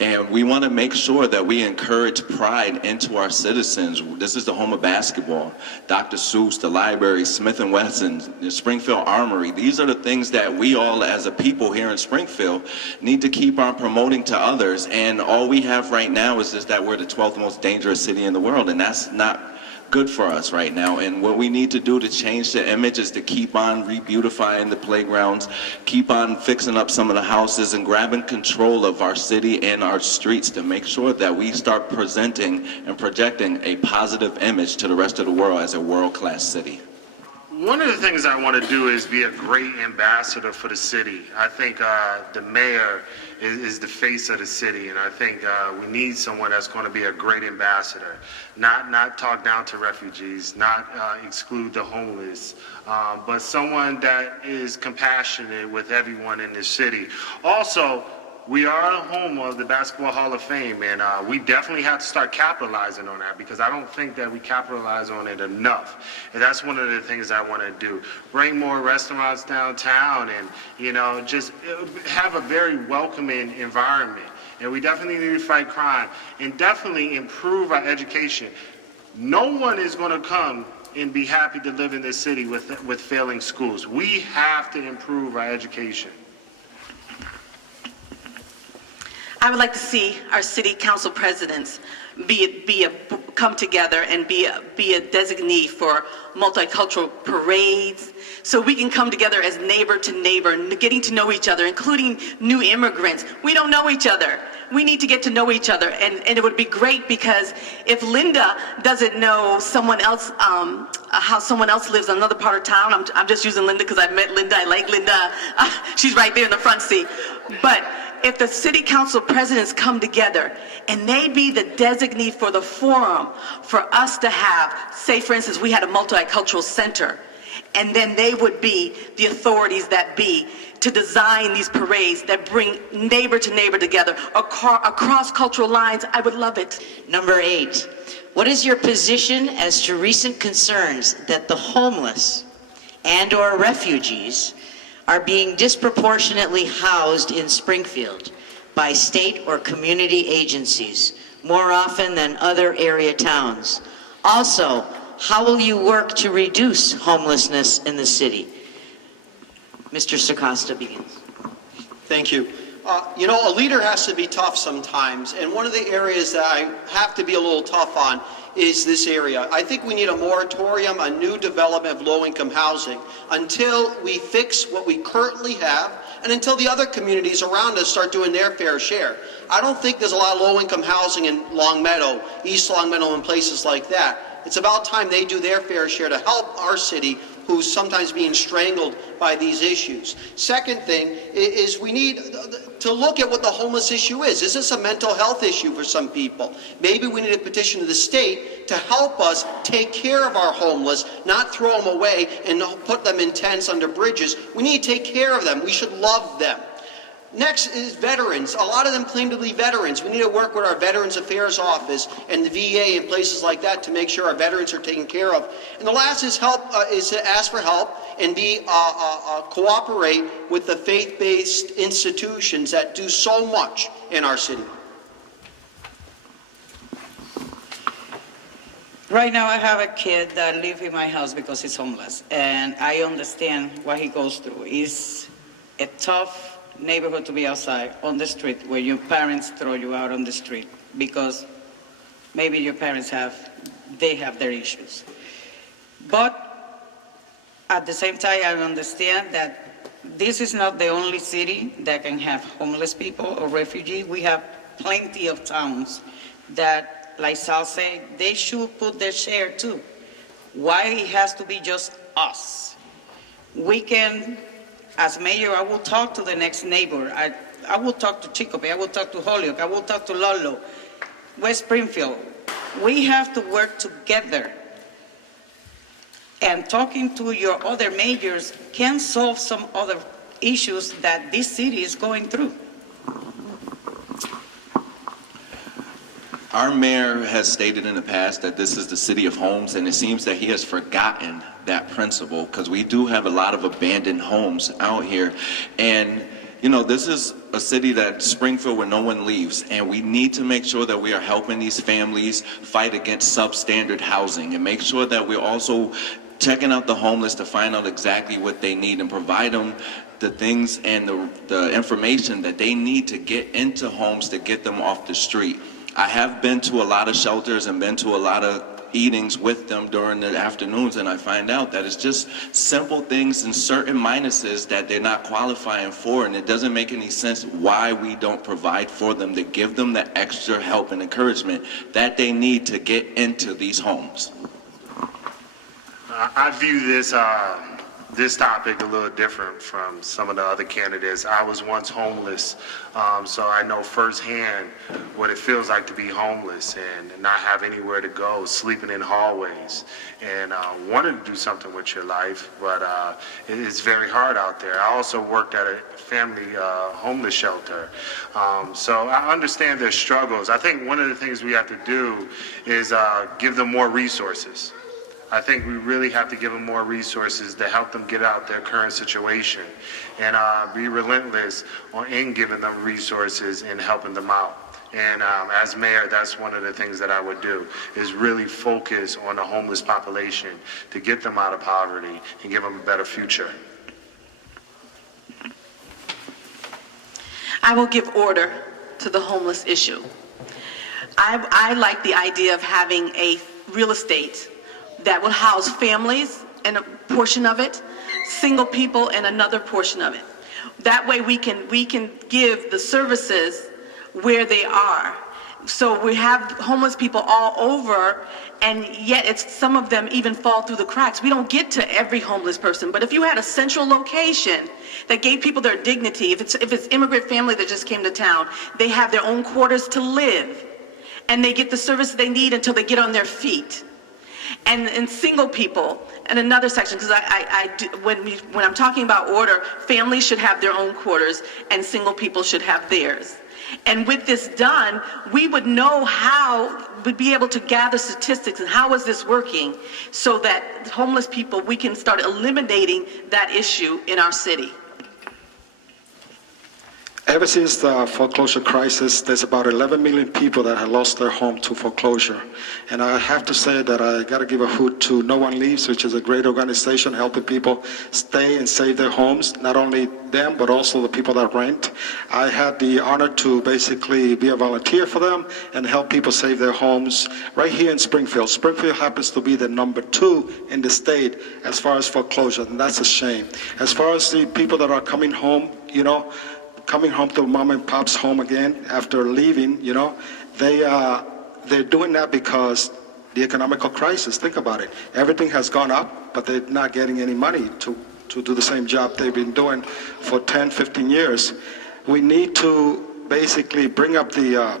And we want to make sure that we encourage pride into our citizens. This is the home of basketball. Dr. Seuss, the library, Smith & Wesson, the Springfield Armory. These are the things that we all as a people here in Springfield need to keep on promoting to others. And all we have right now is just that we're the 12th most dangerous city in the world, and that's not good for us right now. And what we need to do to change the image is to keep on re-beautifying the playgrounds, keep on fixing up some of the houses and grabbing control of our city and our streets to make sure that we start presenting and projecting a positive image to the rest of the world as a world-class city. One of the things I want to do is be a great ambassador for the city. I think the mayor is the face of the city, and I think we need someone that's going to be a great ambassador. Not talk down to refugees, not exclude the homeless, but someone that is compassionate with everyone in the city. Also, we are the home of the Basketball Hall of Fame, and we definitely have to start capitalizing on that because I don't think that we capitalize on it enough. And that's one of the things I want to do. Bring more restaurants downtown and, you know, just have a very welcoming environment. And we definitely need to fight crime and definitely improve our education. No one is going to come and be happy to live in this city with failing schools. We have to improve our education. I would like to see our city council presidents come together and be a designee for multicultural parades, so we can come together as neighbor to neighbor, getting to know each other, including new immigrants. We don't know each other. We need to get to know each other, and it would be great because if Linda doesn't know someone else, how someone else lives in another part of town, I'm just using Linda because I've met Linda, I like Linda, she's right there in the front seat, but if the city council presidents come together and they be the designee for the forum for us to have, say for instance, we had a multicultural center, and then they would be the authorities that be to design these parades that bring neighbor to neighbor together across cultural lines, I would love it. Number 8, what is your position as to recent concerns that the homeless and/or refugees are being disproportionately housed in Springfield by state or community agencies more often than other area towns? Also, how will you work to reduce homelessness in the city? Mr. Sacosta begins. Thank you. You know, a leader has to be tough sometimes, and one of the areas that I have to be a little tough on is this area. I think we need a moratorium on new development of low-income housing until we fix what we currently have and until the other communities around us start doing their fair share. I don't think there's a lot of low-income housing in Longmeadow, East Longmeadow, and places like that. It's about time they do their fair share to help our city, who's sometimes being strangled by these issues. Second thing is we need to look at what the homeless issue is. Is this a mental health issue for some people? Maybe we need a petition to the state to help us take care of our homeless, not throw them away and put them in tents under bridges. We need to take care of them. We should love them. Next is veterans. A lot of them claim to be veterans. We need to work with our Veterans Affairs Office and the VA and places like that to make sure our veterans are taken care of. And the last is is to ask for help and cooperate with the faith-based institutions that do so much in our city. Right now, I have a kid that lives in my house because he's homeless, and I understand what he goes through. It's a tough neighborhood to be outside on the street where your parents throw you out on the street because maybe your parents have their issues. But at the same time, I understand that this is not the only city that can have homeless people or refugees. We have plenty of towns that, like Sal said, they should put their share too. Why it has to be just us? We can, as mayor, I will talk to the next neighbor. I will talk to Chicopee, I will talk to Holyoke, I will talk to Lolo, West Springfield. We have to work together and talking to your other mayors can solve some other issues that this city is going through. Our mayor has stated in the past that this is the city of homes, and it seems that he has forgotten that principle, because we do have a lot of abandoned homes out here. And you know, this is a city that Springfield where no one leaves, and we need to make sure that we are helping these families fight against substandard housing, and make sure that we're also checking out the homeless to find out exactly what they need and provide them the things and the information that they need to get into homes to get them off the street. I have been to a lot of shelters and been to a lot of eatings with them during the afternoons, and I find out that it's just simple things and certain minuses that they're not qualifying for, and it doesn't make any sense why we don't provide for them to give them the extra help and encouragement that they need to get into these homes. I view this topic a little different from some of the other candidates. I was once homeless, so I know firsthand what it feels like to be homeless and not have anywhere to go, sleeping in hallways, and wanting to do something with your life, but it's very hard out there. I also worked at a family homeless shelter, so I understand their struggles. I think one of the things we have to do is give them more resources. I think we really have to give them more resources to help them get out their current situation, and be relentless in giving them resources and helping them out. And as mayor, that's one of the things that I would do, is really focus on the homeless population to get them out of poverty and give them a better future. I will give order to the homeless issue. I like the idea of having a real estate that will house families and a portion of it, single people and another portion of it. That way we can give the services where they are. So we have homeless people all over, and yet some of them even fall through the cracks. We don't get to every homeless person, but if you had a central location that gave people their dignity, if it's immigrant family that just came to town, they have their own quarters to live, and they get the service they need until they get on their feet. And single people, and another section, because when I'm talking about order, families should have their own quarters and single people should have theirs. And with this done, we would know we'd be able to gather statistics and how is this working, so that homeless people, we can start eliminating that issue in our city. Ever since the foreclosure crisis, there's about 11 million people that have lost their home to foreclosure. And I have to say that I got to give a hoot to No One Leaves, which is a great organization helping people stay and save their homes, not only them, but also the people that rent. I had the honor to basically be a volunteer for them and help people save their homes right here in Springfield. Springfield happens to be the number 2 in the state as far as foreclosure, and that's a shame. As far as the people that are coming home, coming home to mom and pop's home again after leaving, they're doing that because the economical crisis. Think about it. Everything has gone up, but they're not getting any money to do the same job they've been doing for 10, 15 years. We need to basically bring up the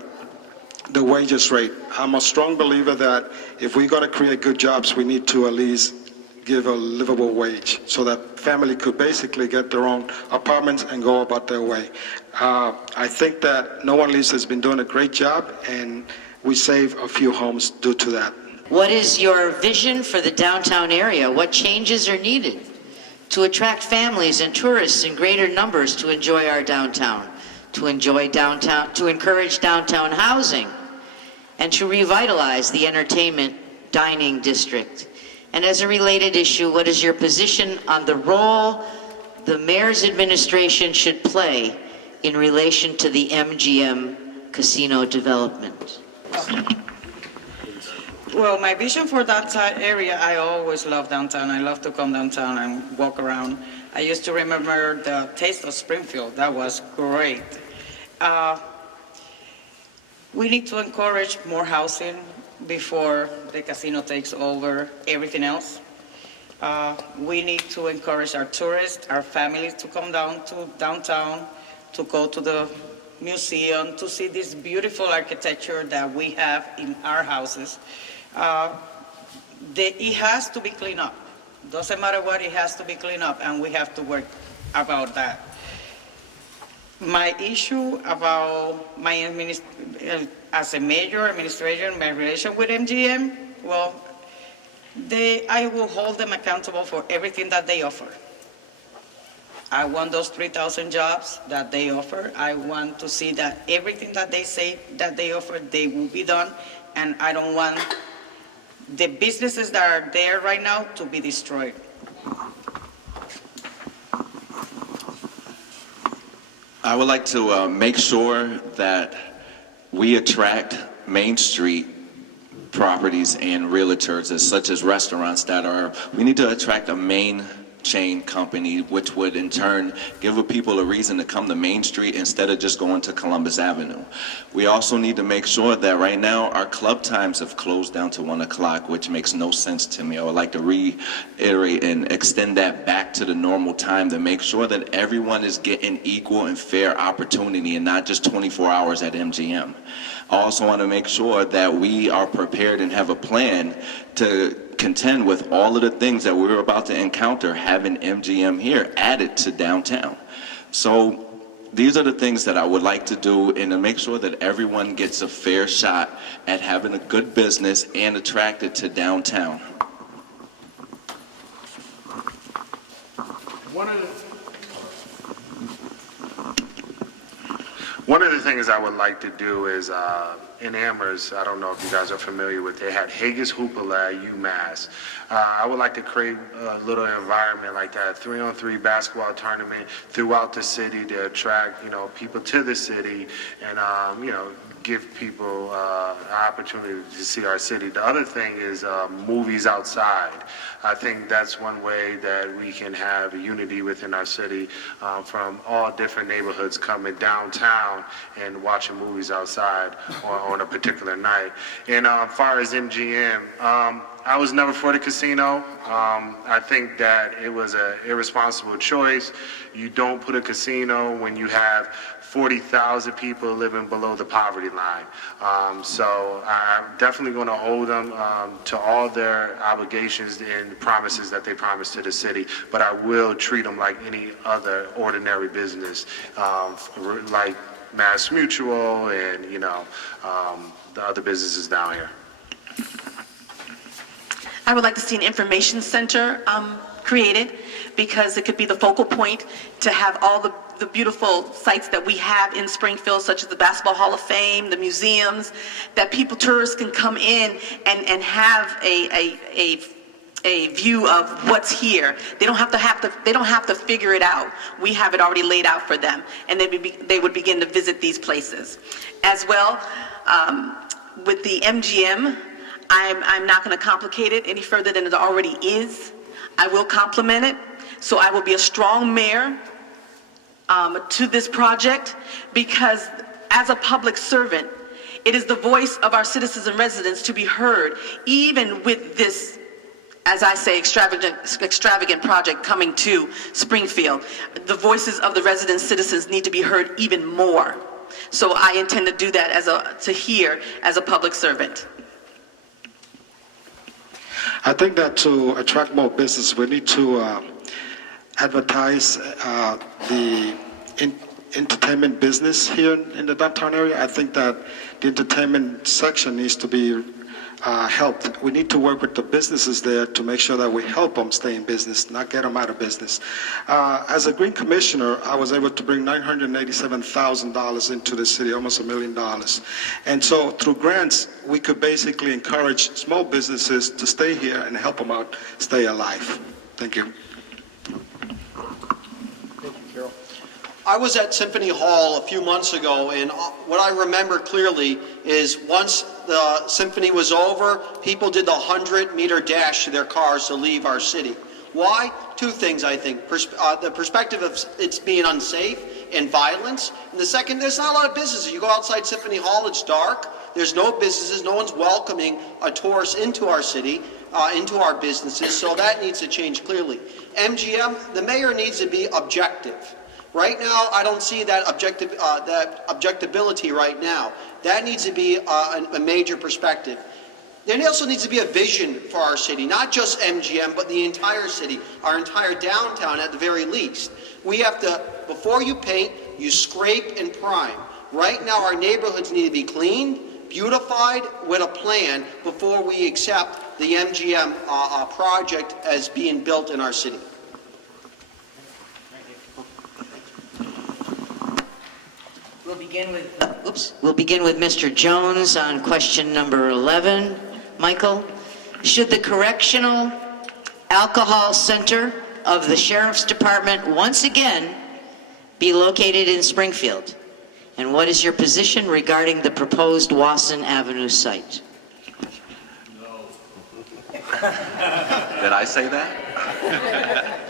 wages rate. I'm a strong believer that if we're going to create good jobs, we need to at least give a livable wage so that family could basically get their own apartments and go about their way. I think that No One Leaves has been doing a great job, and we save a few homes due to that. What is your vision for the downtown area? What changes are needed to attract families and tourists in greater numbers to enjoy our downtown, to encourage downtown housing, and to revitalize the entertainment dining district? And as a related issue, what is your position on the role the mayor's administration should play in relation to the MGM casino development? Well, my vision for that area, I always love downtown. I love to come downtown and walk around. I used to remember the Taste of Springfield. That was great. We need to encourage more housing before the casino takes over everything else. We need to encourage our tourists, our families to come down to downtown, to go to the museum, to see this beautiful architecture that we have in our houses. It has to be cleaned up. Doesn't matter what, it has to be cleaned up, and we have to work about that. My issue about as a mayor, administration, my relation with MGM, well, I will hold them accountable for everything that they offer. I want those 3,000 jobs that they offer. I want to see that everything that they say that they offer, they will be done, and I don't want the businesses that are there right now to be destroyed. I would like to make sure that we attract Main Street properties and realtors, such as restaurants we need to attract a main chain company, which would in turn give people a reason to come to Main Street instead of just going to Columbus Avenue. We also need to make sure that right now our club times have closed down to 1 o'clock, which makes no sense to me. I would like to reiterate and extend that back to the normal time to make sure that everyone is getting equal and fair opportunity and not just 24 hours at MGM. I also want to make sure that we are prepared and have a plan to contend with all of the things that we're about to encounter having MGM here added to downtown. So these are the things that I would like to do and to make sure that everyone gets a fair shot at having a good business and attracted to downtown. One of the things I would like to do is in Amherst, I don't know if you guys are familiar with, they had Haggis Hoopla at UMass. I would like to create a little environment like that, 3-on-3 basketball tournament throughout the city to attract, people to the city and, give people an opportunity to see our city. The other thing is movies outside. I think that's one way that we can have a unity within our city from all different neighborhoods coming downtown and watching movies outside on a particular night. And as far as MGM, I was never for the casino. I think that it was an irresponsible choice. You don't put a casino when you have 40,000 people living below the poverty line. So I'm definitely going to hold them to all their obligations and promises that they promised to the city, but I will treat them like any other ordinary business, like Mass Mutual and, the other businesses down here. I would like to see an information center created because it could be the focal point to have all the beautiful sites that we have in Springfield, such as the Basketball Hall of Fame, the museums, that tourists can come in and have a view of what's here. They don't have to figure it out. We have it already laid out for them, and they would begin to visit these places. As well, with the MGM, I'm not going to complicate it any further than it already is. I will complement it, so I will be a strong mayor to this project, because as a public servant, it is the voice of our citizens and residents to be heard, even with this, as I say, extravagant project coming to Springfield. The voices of the resident citizens need to be heard even more. So I intend to do that as a public servant. I think that to attract more business, we need to advertise the entertainment business here in the downtown area. I think that the entertainment section needs to be helped. We need to work with the businesses there to make sure that we help them stay in business, not get them out of business. As a Green Commissioner, I was able to bring $987,000 into the city, almost $1 million. And so through grants, we could basically encourage small businesses to stay here and help them out stay alive. Thank you. I was at Symphony Hall a few months ago, and what I remember clearly is once the symphony was over, people did the 100-meter dash to their cars to leave our city. Why? Two things, I think. The perspective of it's being unsafe and violence. And the second, there's not a lot of businesses. You go outside Symphony Hall, it's dark. There's no businesses. No one's welcoming a tourist into our city, into our businesses. So that needs to change clearly. MGM, the mayor needs to be objective. Right now, I don't see that objectability right now. That needs to be a major perspective. There also needs to be a vision for our city, not just MGM, but the entire city, our entire downtown at the very least. We have to, before you paint, you scrape and prime. Right now, our neighborhoods need to be cleaned, beautified with a plan before we accept the MGM project as being built in our city. We'll begin with Mr. Jones on question number 11. Michael, should the Correctional Alcohol Center of the Sheriff's Department once again be located in Springfield? And what is your position regarding the proposed Wasson Avenue site? Did I say that?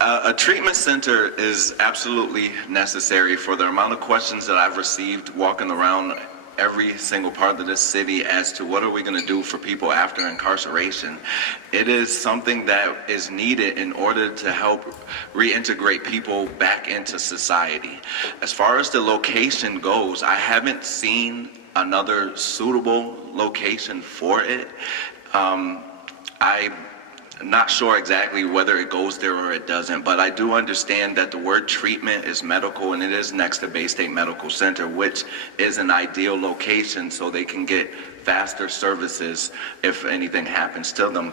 A treatment center is absolutely necessary for the amount of questions that I've received walking around every single part of this city as to what are we going to do for people after incarceration. It is something that is needed in order to help reintegrate people back into society. As far as the location goes, I haven't seen another suitable location for it. I'm not sure exactly whether it goes there or it doesn't, but I do understand that the word treatment is medical, and it is next to Bay State Medical Center, which is an ideal location so they can get faster services if anything happens to them.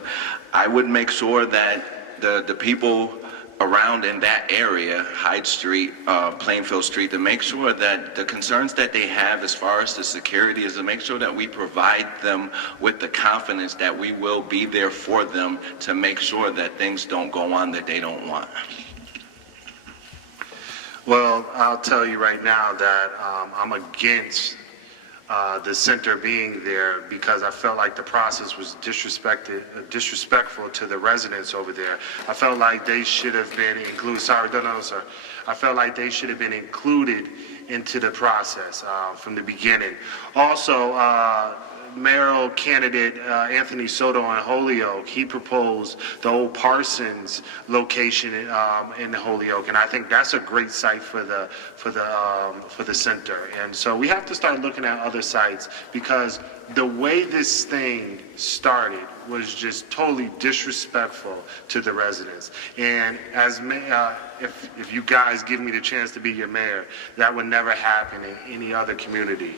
I would make sure that the people around in that area, Hyde Street, Plainfield Street, to make sure that the concerns that they have as far as the security is to make sure that we provide them with the confidence that we will be there for them to make sure that things don't go on that they don't want. Well, I'll tell you right now that I'm against the center being there because I felt like the process was disrespectful to the residents over there. I felt like they should have been included. Sorry, no, sir. I felt like they should have been included into the process from the beginning. Also, mayoral candidate Anthony Soto in Holyoke, he proposed the old Parsons location in Holyoke, and I think that's a great site for the center. And so we have to start looking at other sites because the way this thing started was just totally disrespectful to the residents. And as if you guys give me the chance to be your mayor, that would never happen in any other community.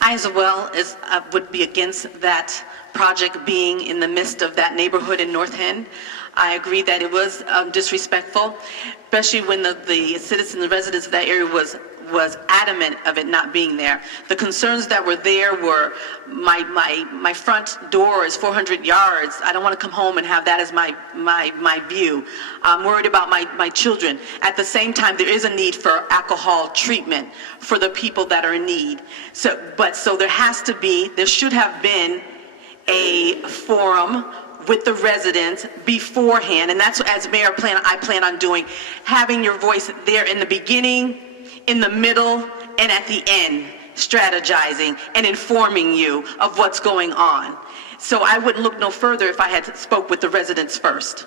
I as well as would be against that project being in the midst of that neighborhood in North End. I agree that it was disrespectful, especially when the citizens, the residents of that area was adamant of it not being there. The concerns that were there were my front door is 400 yards. I don't want to come home and have that as my view. I'm worried about my children. At the same time, there is a need for alcohol treatment for the people that are in need. So there should have been a forum with the residents beforehand, and that's as mayor I plan on doing, having your voice there in the beginning, in the middle, and at the end, strategizing and informing you of what's going on. So I wouldn't look no further if I had spoke with the residents first.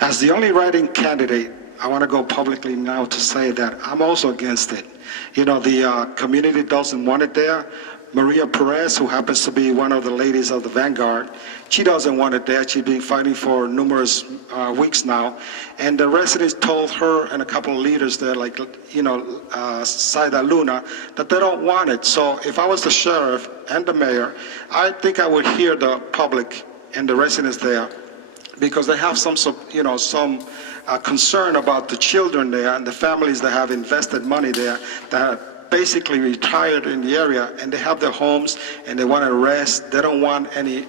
As the only writing candidate, I want to go publicly now to say that I'm also against it. You know, the community doesn't want it there. Maria Perez, who happens to be one of the ladies of the Vanguard, she doesn't want it there. She's been fighting for numerous weeks now. And the residents told her and a couple of leaders there, like, Saida Luna, that they don't want it. So if I was the sheriff and the mayor, I think I would hear the public and the residents there, because they have some concern about the children there and the families that have invested money there, that basically retired in the area, and they have their homes and they want to rest. They don't want any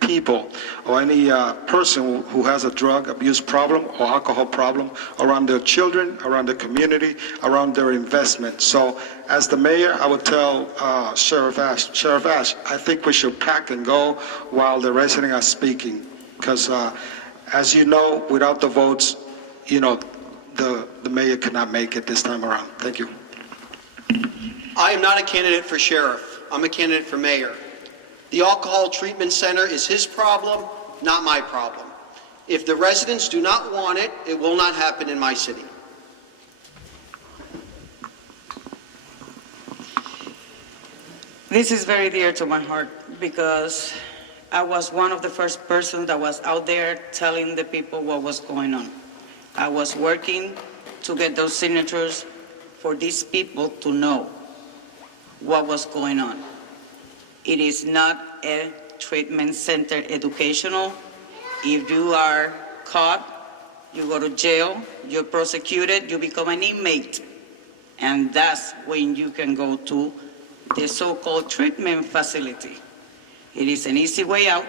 people or any person who has a drug abuse problem or alcohol problem around their children, around the community, around their investment. So as the mayor, I would tell Sheriff Ash, I think we should pack and go while the residents are speaking, because as you know, without the votes, the mayor cannot make it this time around. Thank you. I am not a candidate for sheriff. I'm a candidate for mayor. The alcohol treatment center is his problem, not my problem. If the residents do not want it, it will not happen in my city. This is very dear to my heart because I was one of the first persons that was out there telling the people what was going on. I was working to get those signatures for these people to know what was going on. It is not a treatment center educational. If you are caught, you go to jail, you're prosecuted, you become an inmate. And that's when you can go to the so-called treatment facility. It is an easy way out.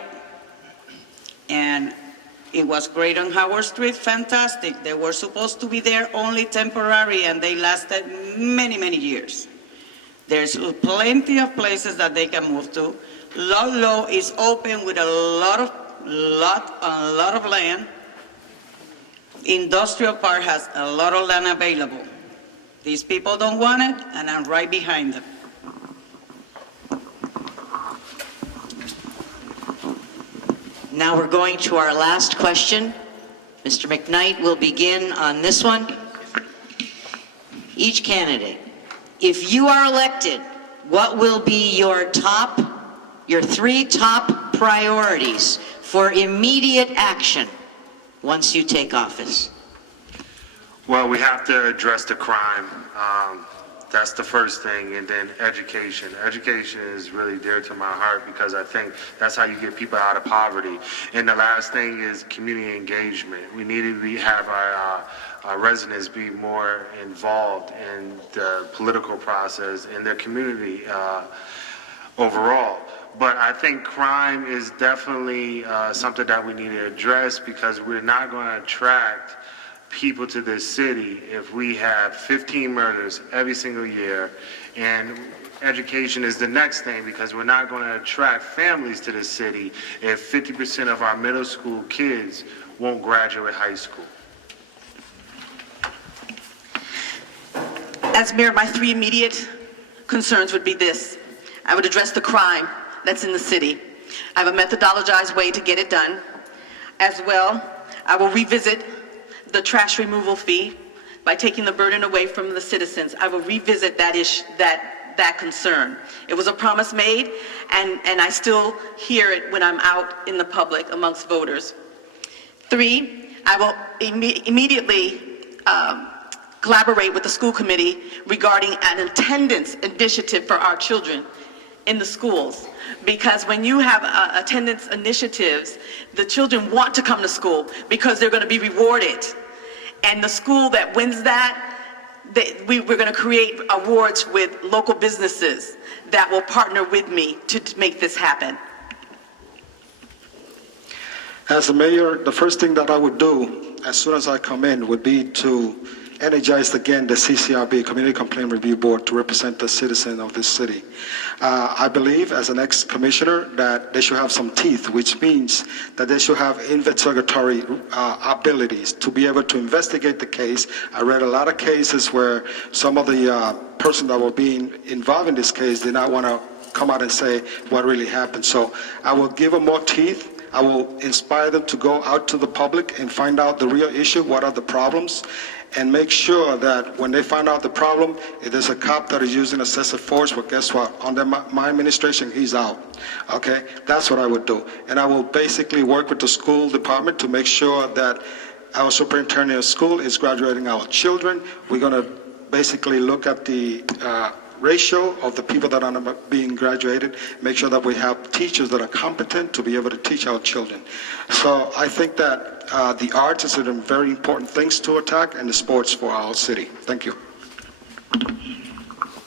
And it was great on Howard Street, fantastic. They were supposed to be there only temporary and they lasted many, many years. There's plenty of places that they can move to. Ludlow is open with a lot of land. Industrial Park has a lot of land available. These people don't want it, and I'm right behind them. Now we're going to our last question. Mr. McKnight will begin on this one. Each candidate, if you are elected, what will be your three top priorities for immediate action once you take office? Well, we have to address the crime. That's the first thing, and then education. Education is really dear to my heart because I think that's how you get people out of poverty. And the last thing is community engagement. We need to have our residents be more involved in the political process in their community overall. But I think crime is definitely something that we need to address because we're not going to attract people to this city if we have 15 murders every single year. And education is the next thing because we're not going to attract families to this city if 50% of our middle school kids won't graduate high school. As mayor, my three immediate concerns would be this. I would address the crime that's in the city. I have a methodologized way to get it done. As well, I will revisit the trash removal fee by taking the burden away from the citizens. I will revisit that concern. It was a promise made, and I still hear it when I'm out in the public amongst voters. 3, I will immediately collaborate with the school committee regarding an attendance initiative for our children in the schools. Because when you have attendance initiatives, the children want to come to school because they're going to be rewarded. And the school that wins that, we're going to create awards with local businesses that will partner with me to make this happen. As the mayor, the first thing that I would do as soon as I come in would be to energize again the CCRB, Community Complaint Review Board, to represent the citizen of this city. I believe as an ex-commissioner that they should have some teeth, which means that they should have investigatory abilities to be able to investigate the case. I read a lot of cases where some of the persons that were being involved in this case did not want to come out and say what really happened. So I will give them more teeth. I will inspire them to go out to the public and find out the real issue, what are the problems, and make sure that when they find out the problem, if there's a cop that is using excessive force, well, guess what? Under my administration, he's out. Okay? That's what I would do. And I will basically work with the school department to make sure that our superintendent of school is graduating our children. We're going to basically look at the ratio of the people that are being graduated, make sure that we have teachers that are competent to be able to teach our children. So I think that the arts is a very important things to attack, and the sports for our city. Thank you.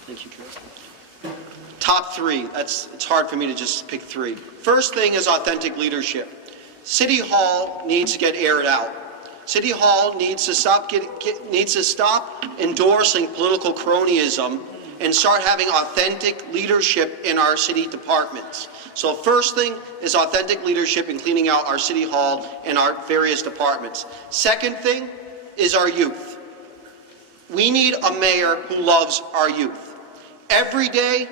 Thank you, Drew. Top 3, it's hard for me to just pick 3. First thing is authentic leadership. City Hall needs to get aired out. City Hall needs to stop endorsing political cronyism and start having authentic leadership in our city departments. So first thing is authentic leadership in cleaning out our city hall and our various departments. Second thing is our youth. We need a mayor who loves our youth. Every day,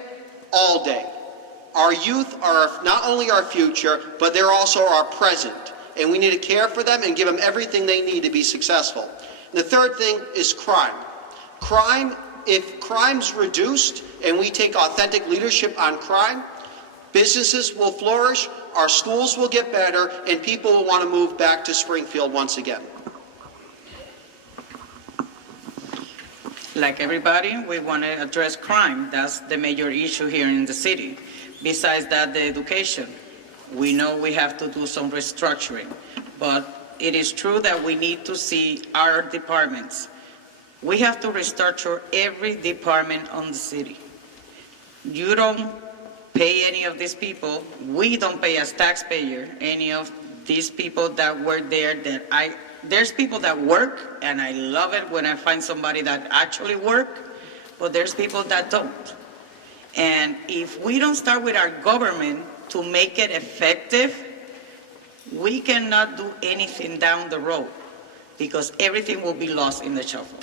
all day. Our youth are not only our future, but they're also our present. And we need to care for them and give them everything they need to be successful. And the third thing is crime. Crime if crime's reduced and we take authentic leadership on crime, businesses will flourish, our schools will get better, and people will want to move back to Springfield once again. Like everybody, we want to address crime. That's the major issue here in the city. Besides that, the education. We know we have to do some restructuring, but it is true that we need to see our departments. We have to restructure every department on the city. You don't pay any of these people. We don't pay as taxpayer any of these people that work there. There's people that work, and I love it when I find somebody that actually work, but there's people that don't. And if we don't start with our government to make it effective, we cannot do anything down the road because everything will be lost in the shuffle.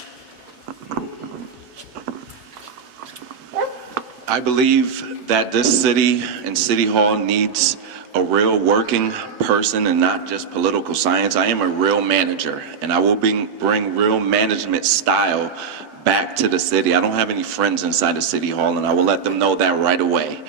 I believe that this city and City Hall needs a real working person and not just political science. I am a real manager, and I will bring real management style back to the city. I don't have any friends inside of City Hall, and I will let them know that right away.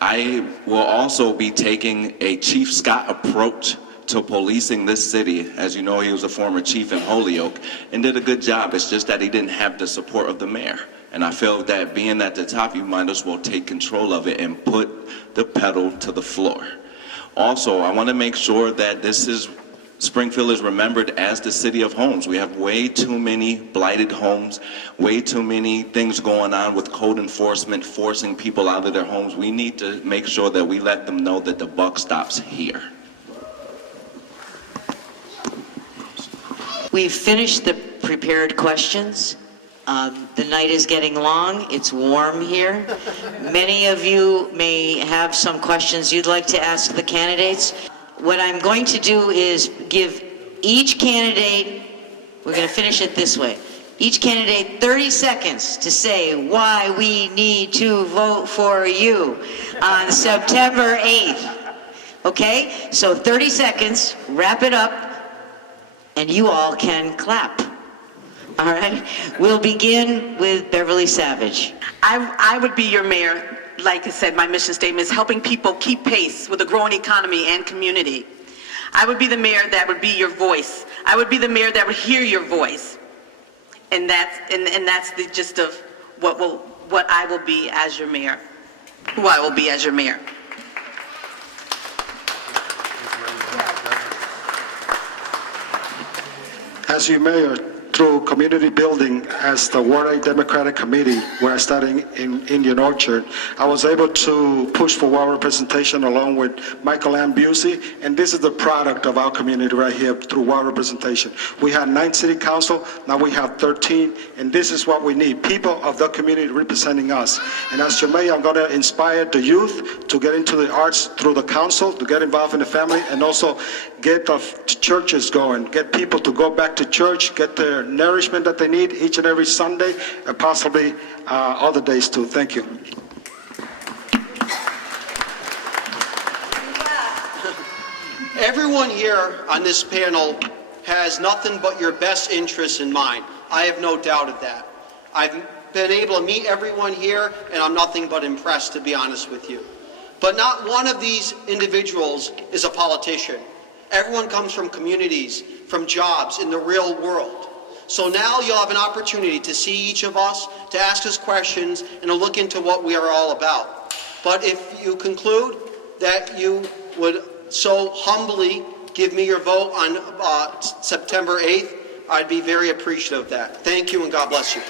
I will also be taking a Chief Scott approach to policing this city. As you know, he was a former chief in Holyoke and did a good job. It's just that he didn't have the support of the mayor. And I feel that being at the top, you might as well take control of it and put the pedal to the floor. Also, I want to make sure that Springfield is remembered as the city of homes. We have way too many blighted homes, way too many things going on with code enforcement, forcing people out of their homes. We need to make sure that we let them know that the buck stops here. We've finished the prepared questions. The night is getting long. It's warm here. Many of you may have some questions you'd like to ask the candidates. What I'm going to do is give each candidate, we're going to finish it this way, each candidate 30 seconds to say why we need to vote for you on September 8th. Okay? So 30 seconds, wrap it up, and you all can clap. All right? We'll begin with Beverly Savage. I would be your mayor. Like I said, my mission statement is helping people keep pace with a growing economy and community. I would be the mayor that would be your voice. I would be the mayor that would hear your voice. And that's the gist of what I will be as your mayor, who I will be as your mayor. As your mayor, through community building as the Ward 8 Democratic Committee, where I started in Indian Orchard, I was able to push for ward representation along with Michael Ann Busey, and this is the product of our community right here through ward representation. We had 9 city council, now we have 13, and this is what we need, people of the community representing us. And as your mayor, I'm going to inspire the youth to get into the arts through the council, to get involved in the family, and also get the churches going, get people to go back to church, get their nourishment that they need each and every Sunday, and possibly other days too. Thank you. Everyone here on this panel has nothing but your best interests in mind. I have no doubt of that. I've been able to meet everyone here, and I'm nothing but impressed, to be honest with you. But not one of these individuals is a politician. Everyone comes from communities, from jobs in the real world. So now you'll have an opportunity to see each of us, to ask us questions, and to look into what we are all about. But if you conclude that you would so humbly give me your vote on September 8th, I'd be very appreciative of that. Thank you, and God bless you.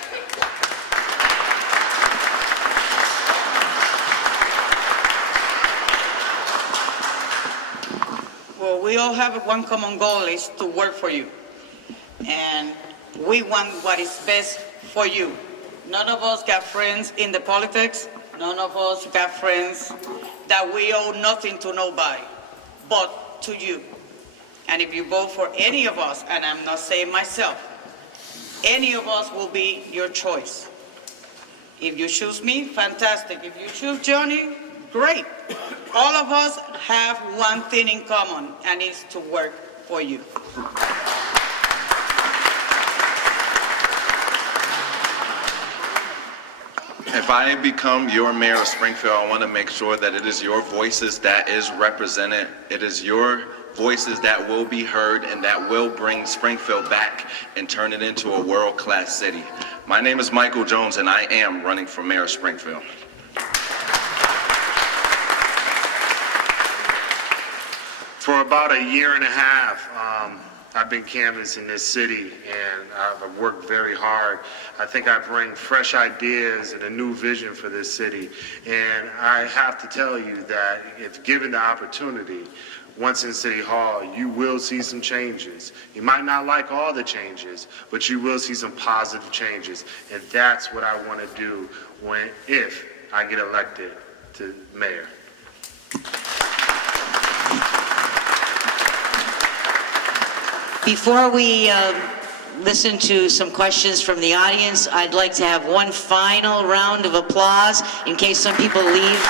Well, we all have one common goal, is to work for you. And we want what is best for you. None of us got friends in the politics. None of us got friends that we owe nothing to nobody, but to you. And if you vote for any of us, and I'm not saying myself, any of us will be your choice. If you choose me, fantastic. If you choose Johnny, great. All of us have one thing in common, and it's to work for you. If I become your mayor of Springfield, I want to make sure that it is your voices that is represented. It is your voices that will be heard and that will bring Springfield back and turn it into a world-class city. My name is Michael Jones, and I am running for mayor of Springfield. For about a year and a half, I've been canvassing this city, and I've worked very hard. I think I bring fresh ideas and a new vision for this city. And I have to tell you that if given the opportunity, once in City Hall, you will see some changes. You might not like all the changes, but you will see some positive changes. And that's what I want to do if I get elected to mayor. Before we listen to some questions from the audience, I'd like to have one final round of applause in case some people leave.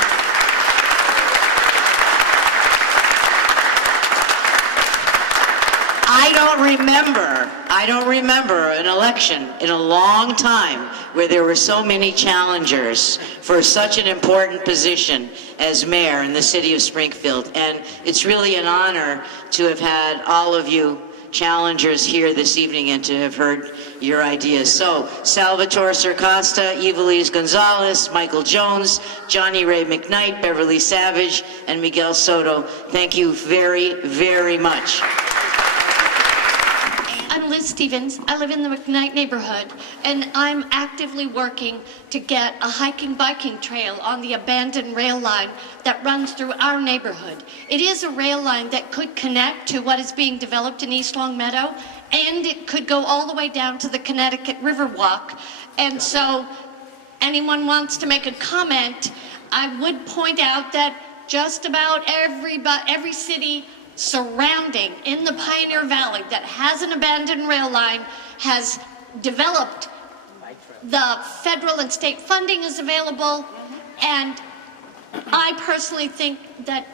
I don't remember an election in a long time where there were so many challengers for such an important position as mayor in the city of Springfield. And it's really an honor to have had all of you challengers here this evening and to have heard your ideas. So, Salvatore Sircosta, Evilise Gonzalez, Michael Jones, Johnny Ray McKnight, Beverly Savage, and Miguel Soto, thank you very, very much. I'm Liz Stevens. I live in the McKnight neighborhood, and I'm actively working to get a hiking-biking trail on the abandoned rail line that runs through our neighborhood. It is a rail line that could connect to what is being developed in East Long Meadow, and it could go all the way down to the Connecticut River Walk. And so, anyone wants to make a comment, I would point out that just about every city surrounding in the Pioneer Valley that has an abandoned rail line has developed. The federal and state funding is available, and I personally think that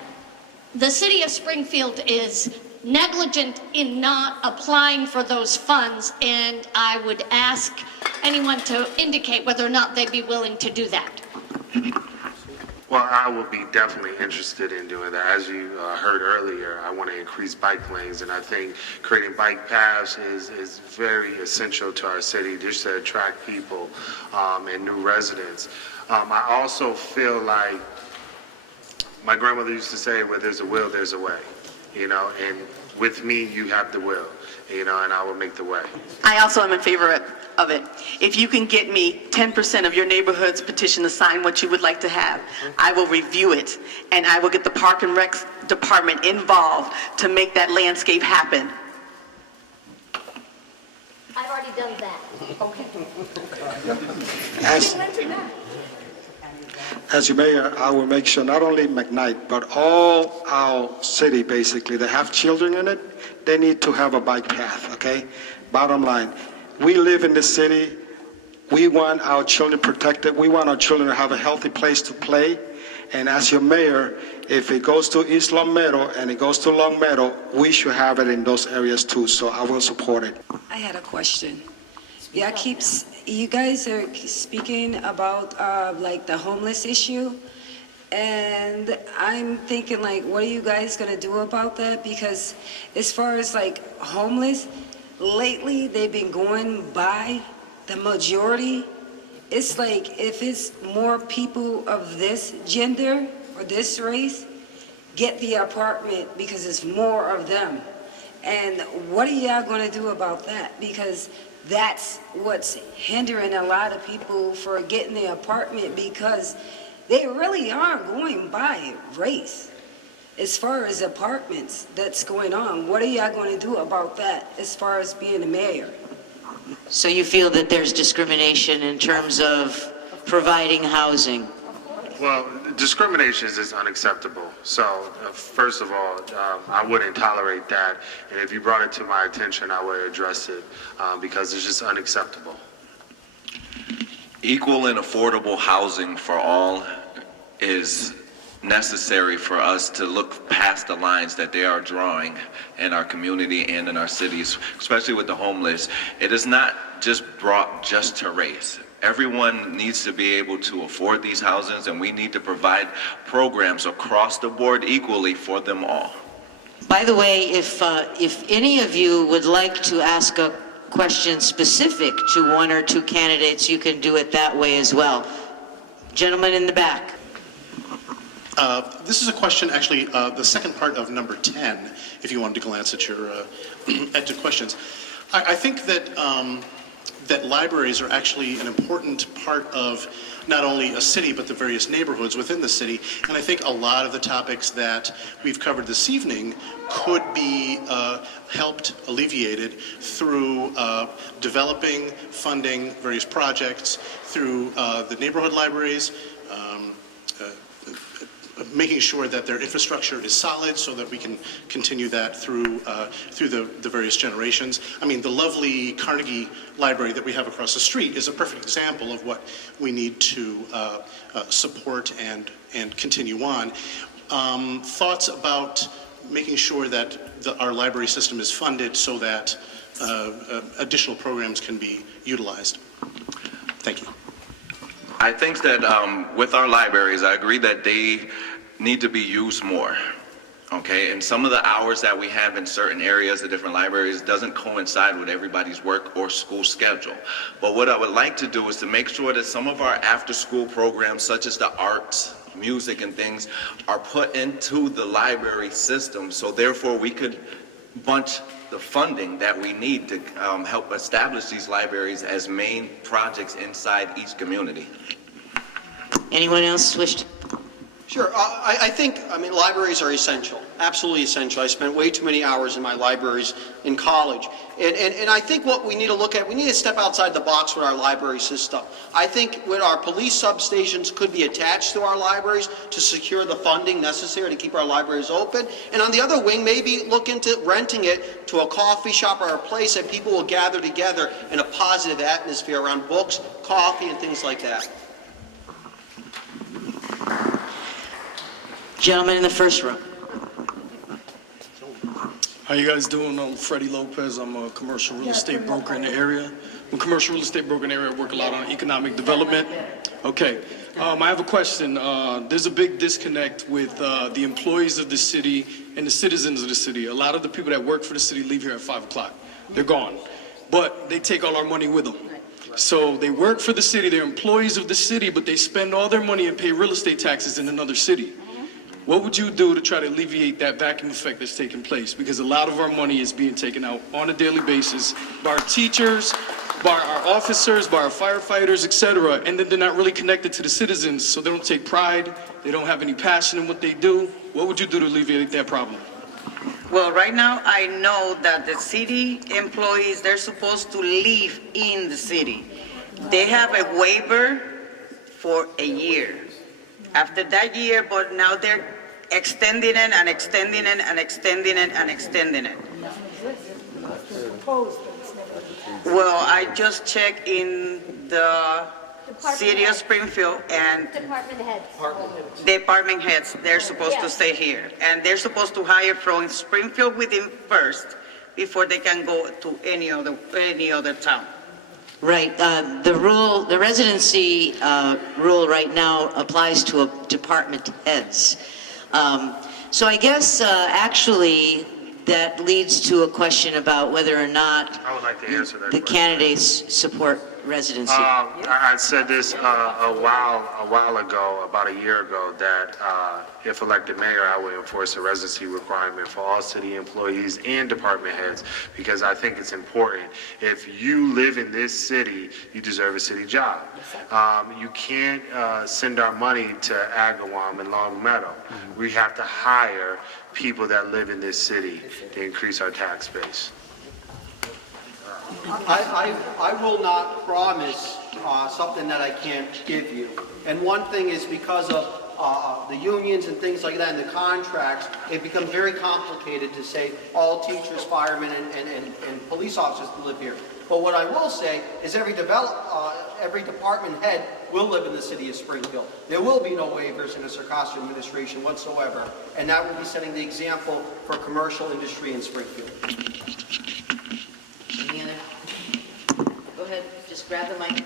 the city of Springfield is negligent in not applying for those funds, and I would ask anyone to indicate whether or not they'd be willing to do that. Well, I will be definitely interested in doing that. As you heard earlier, I want to increase bike lanes, and I think creating bike paths is very essential to our city just to attract people and new residents. I also feel like my grandmother used to say, where there's a will, there's a way, and with me, you have the will, and I will make the way. I also am in favor of it. If you can get me 10% of your neighborhood's petition to sign what you would like to have, I will review it, and I will get the Park and Rec Department involved to make that landscape happen. I've already done that. As your mayor, I will make sure not only McKnight, but all our city, basically, that have children in it, they need to have a bike path, okay? Bottom line, we live in this city. We want our children protected. We want our children to have a healthy place to play. And as your mayor, if it goes to East Long Meadow and it goes to Long Meadow, we should have it in those areas too, so I will support it. I had a question. You guys are speaking about like the homeless issue, and I'm thinking like, what are you guys gonna do about that? Because as far as like homeless, lately they've been going by the majority. It's like if it's more people of this gender or this race get the apartment because it's more of them. And what are y'all gonna do about that? Because that's what's hindering a lot of people for getting the apartment, because they really are going by race. As far as apartments that's going on, what are y'all going to do about that as far as being a mayor? So you feel that there's discrimination in terms of providing housing? Well, discrimination is unacceptable. So, first of all, I wouldn't tolerate that. And if you brought it to my attention, I would address it because it's just unacceptable. Equal and affordable housing for all is necessary for us to look past the lines that they are drawing in our community and in our cities, especially with the homeless. It is not just brought just to race. Everyone needs to be able to afford these houses, and we need to provide programs across the board equally for them all. By the way, if any of you would like to ask a question specific to one or two candidates, you can do it that way as well. Gentleman in the back. This is a question, actually, the second part of number 10, if you wanted to glance at your questions. I think that that libraries are actually an important part of not only a city, but the various neighborhoods within the city. And I think a lot of the topics that we've covered this evening could be helped, alleviated through developing, funding various projects, through the neighborhood libraries, making sure that their infrastructure is solid so that we can continue that through the various generations. I mean, the lovely Carnegie Library that we have across the street is a perfect example of what we need to support and continue on. Thoughts about making sure that our library system is funded so that additional programs can be utilized. Thank you. I think that with our libraries, I agree that they need to be used more, okay? And some of the hours that we have in certain areas of different libraries doesn't coincide with everybody's work or school schedule. But what I would like to do is to make sure that some of our after-school programs, such as the arts, music, and things, are put into the library system, so therefore we could bunch the funding that we need to help establish these libraries as main projects inside each community. Anyone else wish to? Sure. I think, libraries are essential, absolutely essential. I spent way too many hours in my libraries in college. And I think what we need to look at, we need to step outside the box with our library system. I think with our police substations could be attached to our libraries to secure the funding necessary to keep our libraries open. And on the other wing, maybe look into renting it to a coffee shop or a place that people will gather together in a positive atmosphere around books, coffee, and things like that. Gentleman in the first row. How you guys doing? I'm Freddie Lopez. I'm a commercial real estate broker in the area. I'm a commercial real estate broker in the area. I work a lot on economic development. Okay. I have a question. There's a big disconnect with the employees of the city and the citizens of the city. A lot of the people that work for the city leave here at 5 o'clock. They're gone. But they take all our money with them. So they work for the city, they're employees of the city, but they spend all their money and pay real estate taxes in another city. What would you do to try to alleviate that vacuum effect that's taking place? Because a lot of our money is being taken out on a daily basis by our teachers, by our officers, by our firefighters, etc. And then they're not really connected to the citizens, so they don't take pride, they don't have any passion in what they do. What would you do to alleviate that problem? Well, right now, I know that the city employees, they're supposed to live in the city. They have a waiver for a year. After that year, but now they're extending it and extending it and extending it and extending it. Well, I just checked in the city of Springfield, and department heads, they're supposed to stay here. And they're supposed to hire from Springfield within first before they can go to any other town. Right. The residency rule right now applies to department heads. So I guess actually that leads to a question about whether or not I would like to answer that the question. candidates support residency. I said this a while ago, about a year ago, that if elected mayor, I would enforce a residency requirement for all city employees and department heads, because I think it's important. If you live in this city, you deserve a city job. You can't send our money to Agawam and Long Meadow. We have to hire people that live in this city to increase our tax base. I will not promise something that I can't give you. And one thing is because of the unions and things like that and the contracts, it becomes very complicated to say all teachers, firemen, and police officers live here. But what I will say is every department head will live in the city of Springfield. There will be no waivers in the Sarcosta administration whatsoever, and that will be setting the example for commercial industry in Springfield. Any other? Go ahead, just grab the mic.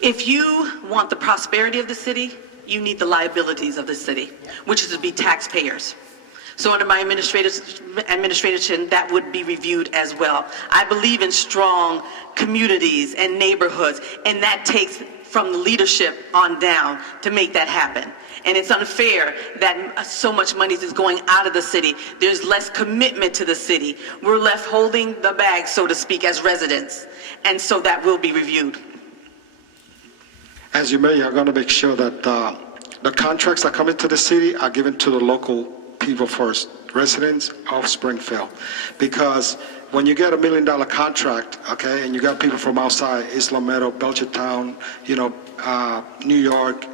If you want the prosperity of the city, you need the liabilities of the city, which is to be taxpayers. So under my administration, that would be reviewed as well. I believe in strong communities and neighborhoods, and that takes from the leadership on down to make that happen. And it's unfair that so much money is going out of the city. There's less commitment to the city. We're left holding the bag, so to speak, as residents. And so that will be reviewed. As you mayor, I'm going to make sure that the contracts that come into the city are given to the local people first, residents of Springfield. Because when you get $1 million contract, okay, and you got people from outside, Isla Meadow, Belchertown, New York,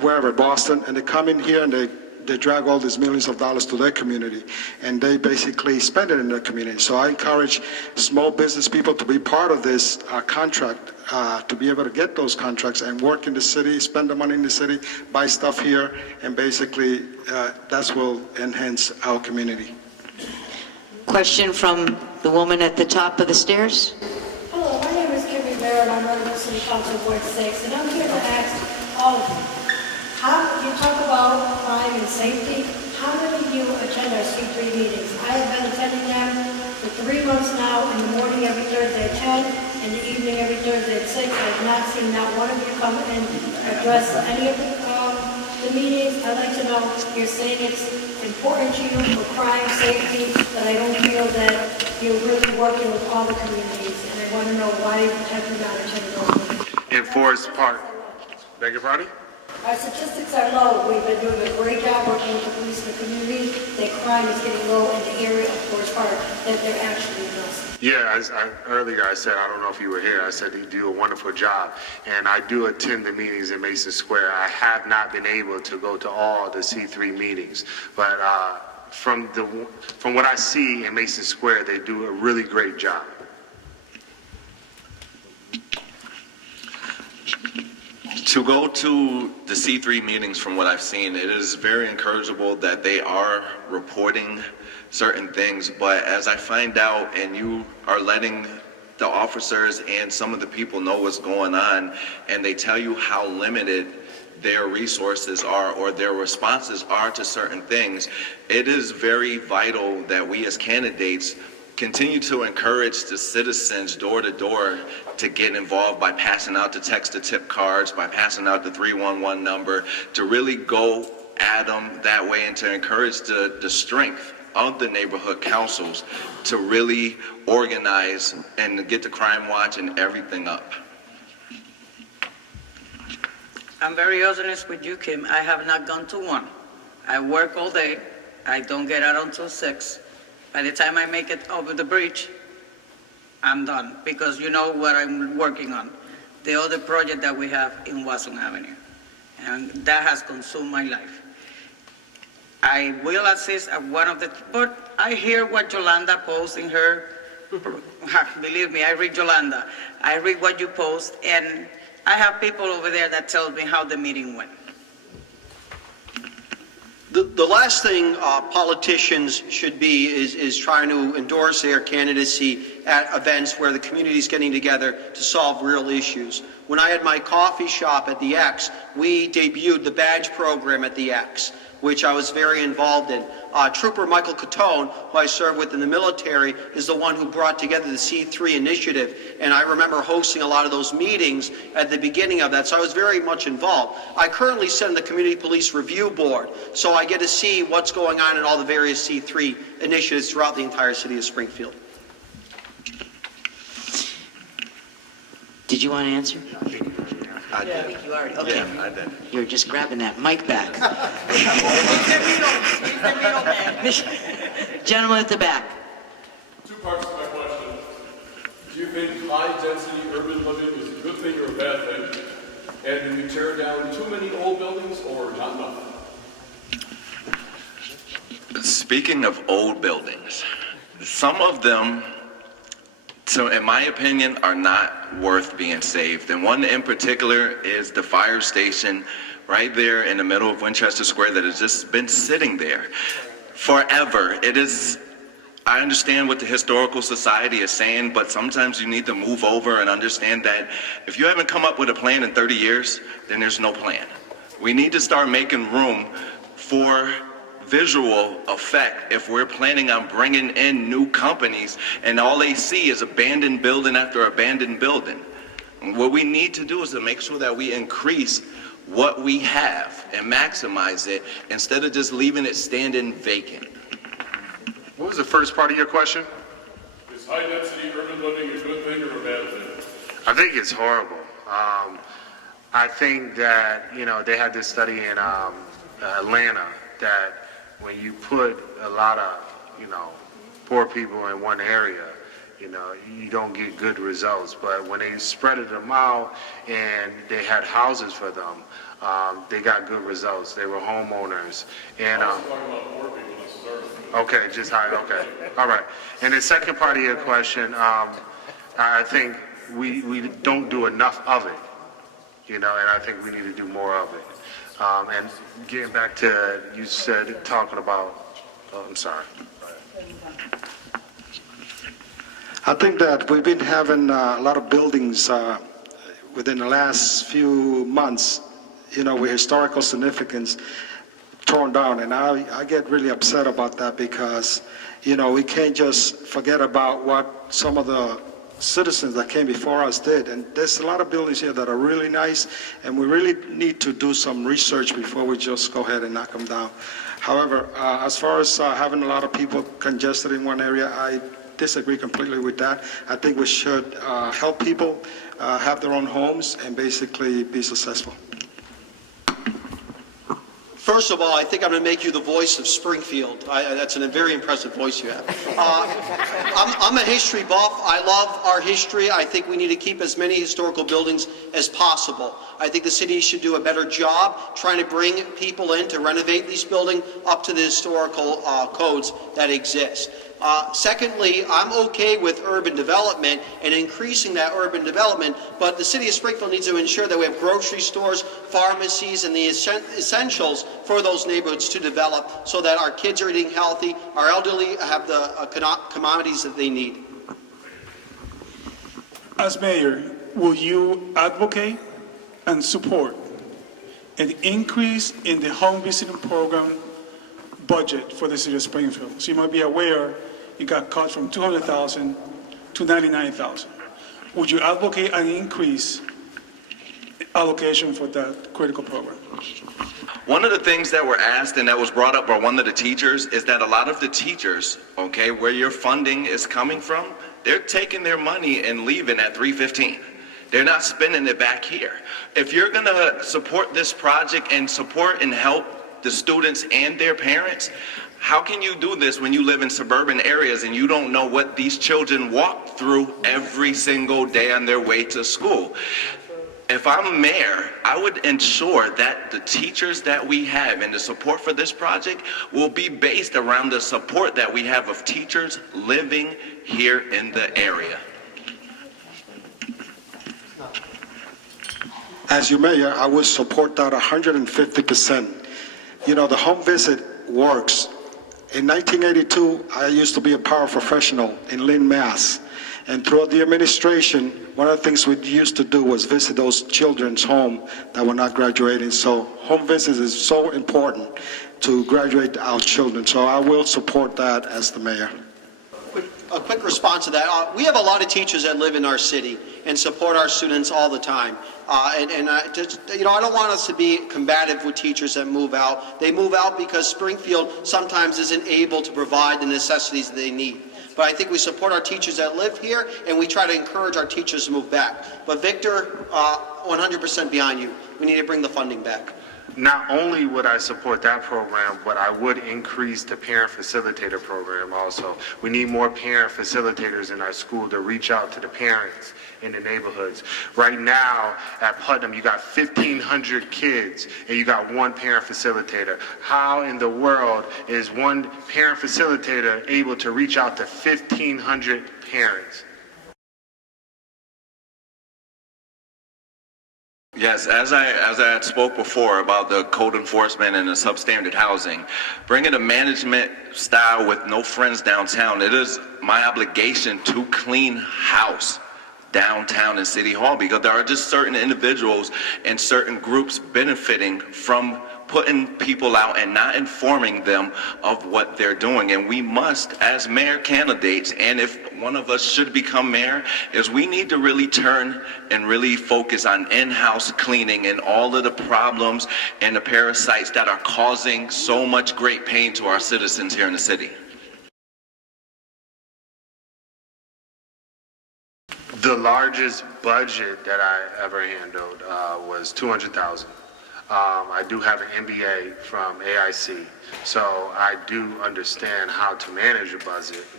wherever, Boston, and they come in here and they drag all these millions of dollars to their community, and they basically spend it in their community. So I encourage small business people to be part of this contract, to be able to get those contracts and work in the city, spend the money in the city, buy stuff here, and basically that will enhance our community. Question from the woman at the top of the stairs. Hello, my name is Kim Rivera, and I'm running for City Council Ward 6, and I'm here to ask all of you. You talk about crime and safety. How many of you attend our C3 meetings? I have been attending them for 3 months now, in the morning every Thursday at 10, in the evening every Thursday at 6. I have not seen not one of you come and address any of the meetings. I'd like to know, you're saying it's important to you for crime, safety, but I don't feel that you're really working with all the communities, and I want to know why have you not attended those meetings? In Forest Park. Beg your pardon? Our statistics are low. We've been doing a great job working with the police and the community. That crime is getting low in the area of Forest Park, that they're actually addressing. Yeah, earlier I said, I don't know if you were here, I said you do a wonderful job. And I do attend the meetings in Mason Square. I have not been able to go to all the C3 meetings, but from what I see in Mason Square, they do a really great job. To go to the C3 meetings, from what I've seen, it is very encourageable that they are reporting certain things, but as I find out, and you are letting the officers and some of the people know what's going on, and they tell you how limited their resources are or their responses are to certain things, it is very vital that we as candidates continue to encourage the citizens door to door to get involved by passing out the text-to-tip cards, by passing out the 311 number, to really go at them that way and to encourage the strength of the neighborhood councils to really organize and get the crime watch and everything up. I'm very honest with you, Kim. I have not gone to one. I work all day. I don't get out until 6. By the time I make it over the bridge, I'm done, because you know what I'm working on, the other project that we have in Watson Avenue, and that has consumed my life. I will assist at one of the, but I hear what Yolanda posts in her, believe me, I read Yolanda, I read what you post, and I have people over there that tell me how the meeting went. The last thing politicians should be is trying to endorse their candidacy at events where the community is getting together to solve real issues. When I had my coffee shop at the X, we debuted the badge program at the X, which I was very involved in. Trooper Michael Catone, who I served with in the military, is the one who brought together the C3 initiative, and I remember hosting a lot of those meetings at the beginning of that, so I was very much involved. I currently sit on the Community Police Review Board, so I get to see what's going on in all the various C3 initiatives throughout the entire city of Springfield. Did you want to answer? I did. I think you already, okay. Yeah, I did. You're just grabbing that mic back. Gentleman at the back. 2 parts to my question. Do you think high-density urban living is a good thing or a bad thing? And do we tear down too many old buildings or not enough? Speaking of old buildings, some of them, so in my opinion, are not worth being saved. And one in particular is the fire station right there in the middle of Winchester Square that has just been sitting there forever. It is I understand what the Historical Society is saying, but sometimes you need to move over and understand that if you haven't come up with a plan in 30 years, then there's no plan. We need to start making room for visual effect if we're planning on bringing in new companies and all they see is abandoned building after abandoned building. What we need to do is to make sure that we increase what we have and maximize it instead of just leaving it standing vacant. What was the first part of your question? Is high-density urban living a good thing or a bad thing? I think it's horrible. I think that, they had this study in Atlanta that when you put a lot of, poor people in one area, you don't get good results. But when they spread them out and they had houses for them, they got good results. They were homeowners. And I was talking about poor people, this is urban. okay, just high. Okay, all right. And the second part of your question, I think we don't do enough of it, and I think we need to do more of it. And getting back to you said talking about, I'm sorry. I think that we've been having a lot of buildings within the last few months, with historical significance torn down. And I get really upset about that because, we can't just forget about what some of the citizens that came before us did. And there's a lot of buildings here that are really nice, and we really need to do some research before we just go ahead and knock them down. However, as far as having a lot of people congested in one area, I disagree completely with that. I think we should help people have their own homes and basically be successful. First of all, I think I'm going to make you the voice of Springfield. That's a very impressive voice you have. I'm a history buff. I love our history. I think we need to keep as many historical buildings as possible. I think the city should do a better job trying to bring people in to renovate these buildings up to the historical codes that exist. Secondly, I'm okay with urban development and increasing that urban development, but the city of Springfield needs to ensure that we have grocery stores, pharmacies, and the essentials for those neighborhoods to develop so that our kids are eating healthy, our elderly have the commodities that they need. As mayor, will you advocate and support an increase in the home visiting program budget for the city of Springfield? So you might be aware it got cut from $200,000 to $99,000. Would you advocate an increase allocation for that critical program? One of the things that were asked and that was brought up by one of the teachers is that a lot of the teachers, where your funding is coming from, they're taking their money and leaving at 3:15. They're not spending it back here. If you're going to support this project and support and help the students and their parents, how can you do this when you live in suburban areas and you don't know what these children walk through every single day on their way to school? If I'm mayor, I would ensure that the teachers that we have and the support for this project will be based around the support that we have of teachers living here in the area. As your mayor, I would support that 150%. The home visit works. In 1982, I used to be a paraprofessional in Lynn, Mass. And throughout the administration, one of the things we used to do was visit those children's home that were not graduating. So home visits is so important to graduate our children. So I will support that as the mayor. A quick response to that. We have a lot of teachers that live in our city and support our students all the time. I don't want us to be combative with teachers that move out. They move out because Springfield sometimes isn't able to provide the necessities they need. But I think we support our teachers that live here, and we try to encourage our teachers to move back. But Victor, 100% behind you. We need to bring the funding back. Not only would I support that program, but I would increase the parent facilitator program also. We need more parent facilitators in our school to reach out to the parents in the neighborhoods. Right now at Putnam, you got 1,500 kids and you got one parent facilitator. How in the world is one parent facilitator able to reach out to 1,500 parents? Yes, as I had spoke before about the code enforcement and the substandard housing, bringing a management style with no friends downtown, it is my obligation to clean house downtown in City Hall, because there are just certain individuals and certain groups benefiting from putting people out and not informing them of what they're doing. And we must, as mayor candidates, and if one of us should become mayor, is we need to really turn and really focus on in-house cleaning and all of the problems and the parasites that are causing so much great pain to our citizens here in the city. The largest budget that I ever handled was $200,000. I do have an MBA from AIC, so I do understand how to manage a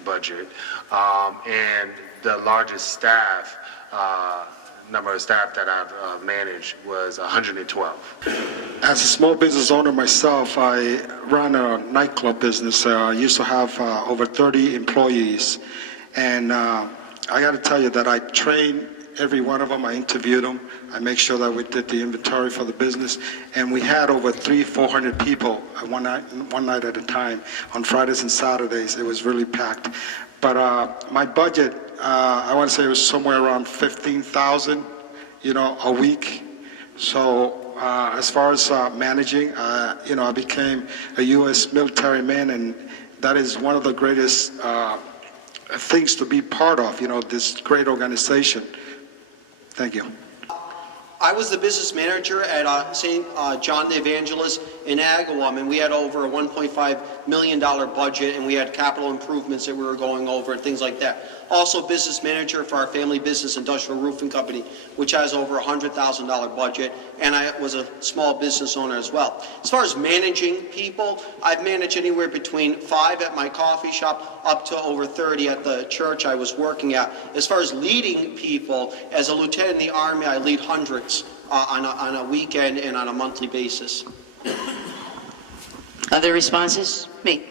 budget. And the largest staff, number of staff that I've managed was 112. As a small business owner myself, I run a nightclub business. I used to have over 30 employees. And I got to tell you that I trained every one of them. I interviewed them. I make sure that we did the inventory for the business. And we had over 400 people one night at a time on Fridays and Saturdays. It was really packed. But my budget, I want to say it was somewhere around $15,000, a week. So as far as managing, I became a U.S. military man, and that is one of the greatest things to be part of, this great organization. Thank you. I was the business manager at St. John the Evangelist in Agawam, and we had over a $1.5 million budget, and we had capital improvements that we were going over and things like that. Also business manager for our family business industrial roofing company, which has over a $100,000 budget, and I was a small business owner as well. As far as managing people, I've managed anywhere between 5 at my coffee shop up to over 30 at the church I was working at. As far as leading people, as a lieutenant in the Army, I lead hundreds on a weekend and on a monthly basis. Other responses? Me.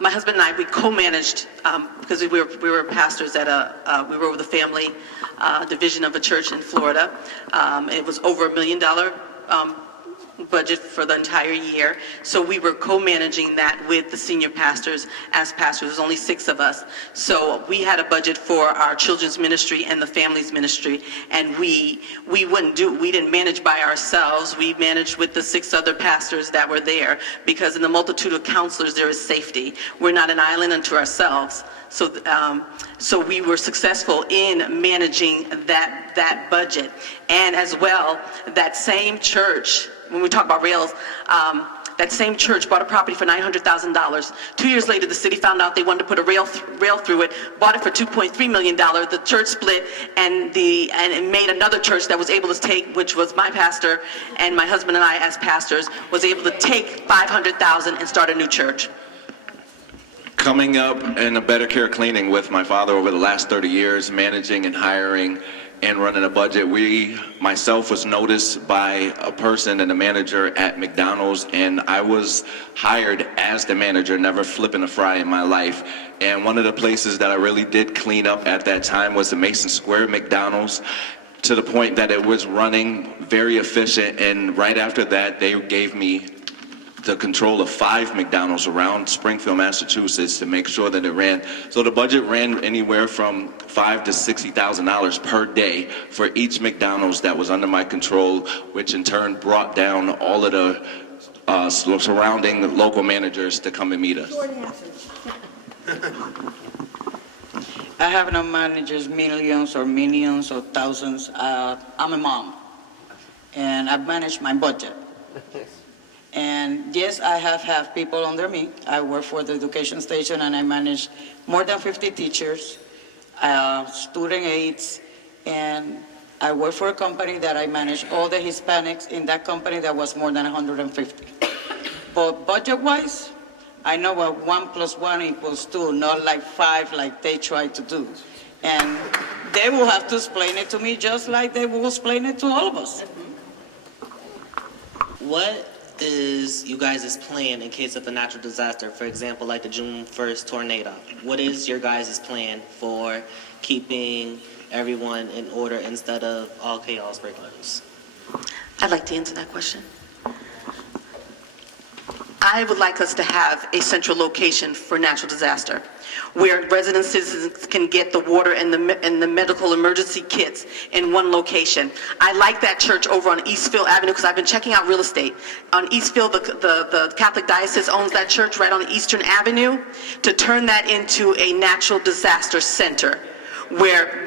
My husband and I, we co-managed, because we were pastors at we were with the family division of a church in Florida. It was over $1 million budget for the entire year. So we were co-managing that with the senior pastors as pastors. There's only 6 of us. So we had a budget for our children's ministry and the families ministry, and we didn't manage by ourselves. We managed with the 6 other pastors that were there, because in the multitude of counselors there is safety. We're not an island unto ourselves. So we were successful in managing that budget. And as well, that same church, when we talk about rails, that same church bought a property for $900,000. 2 years later, the city found out they wanted to put a rail through it, bought it for $2.3 million. The church split, and it made another church that was able to take, which was my pastor, and my husband and I as pastors, was able to take $500,000 and start a new church. Coming up in a Better Care Cleaning with my father over the last 30 years, managing and hiring and running a budget, myself was noticed by a person and a manager at McDonald's, and I was hired as the manager, never flipping a fry in my life. And one of the places that I really did clean up at that time was the Mason Square McDonald's, to the point that it was running very efficient. And right after that, they gave me the control of 5 McDonald's around Springfield, Massachusetts, to make sure that it ran. So the budget ran anywhere from $5,000 to $60,000 per day for each McDonald's that was under my control, which in turn brought down all of the surrounding local managers to come and meet us. I have not managed millions or millions or thousands. I'm a mom, and I've managed my budget. And yes, I have people under me. I work for the education station, and I manage more than 50 teachers, student aides, and I work for a company that I manage all the Hispanics in that company that was more than 150. But budget-wise, I know what 1 + 1 = 2, not like 5 like they try to do. And they will have to explain it to me just like they will explain it to all of us. What is you guys' plan in case of a natural disaster, for example, like the June 1st tornado? What is your guys' plan for keeping everyone in order instead of all chaos breaking loose? I'd like to answer that question. I would like us to have a central location for natural disaster, where resident citizens can get the water and the medical emergency kits in one location. I like that church over on Eastfield Avenue because I've been checking out real estate. On Eastfield, the Catholic Diocese owns that church right on Eastern Avenue, to turn that into a natural disaster center where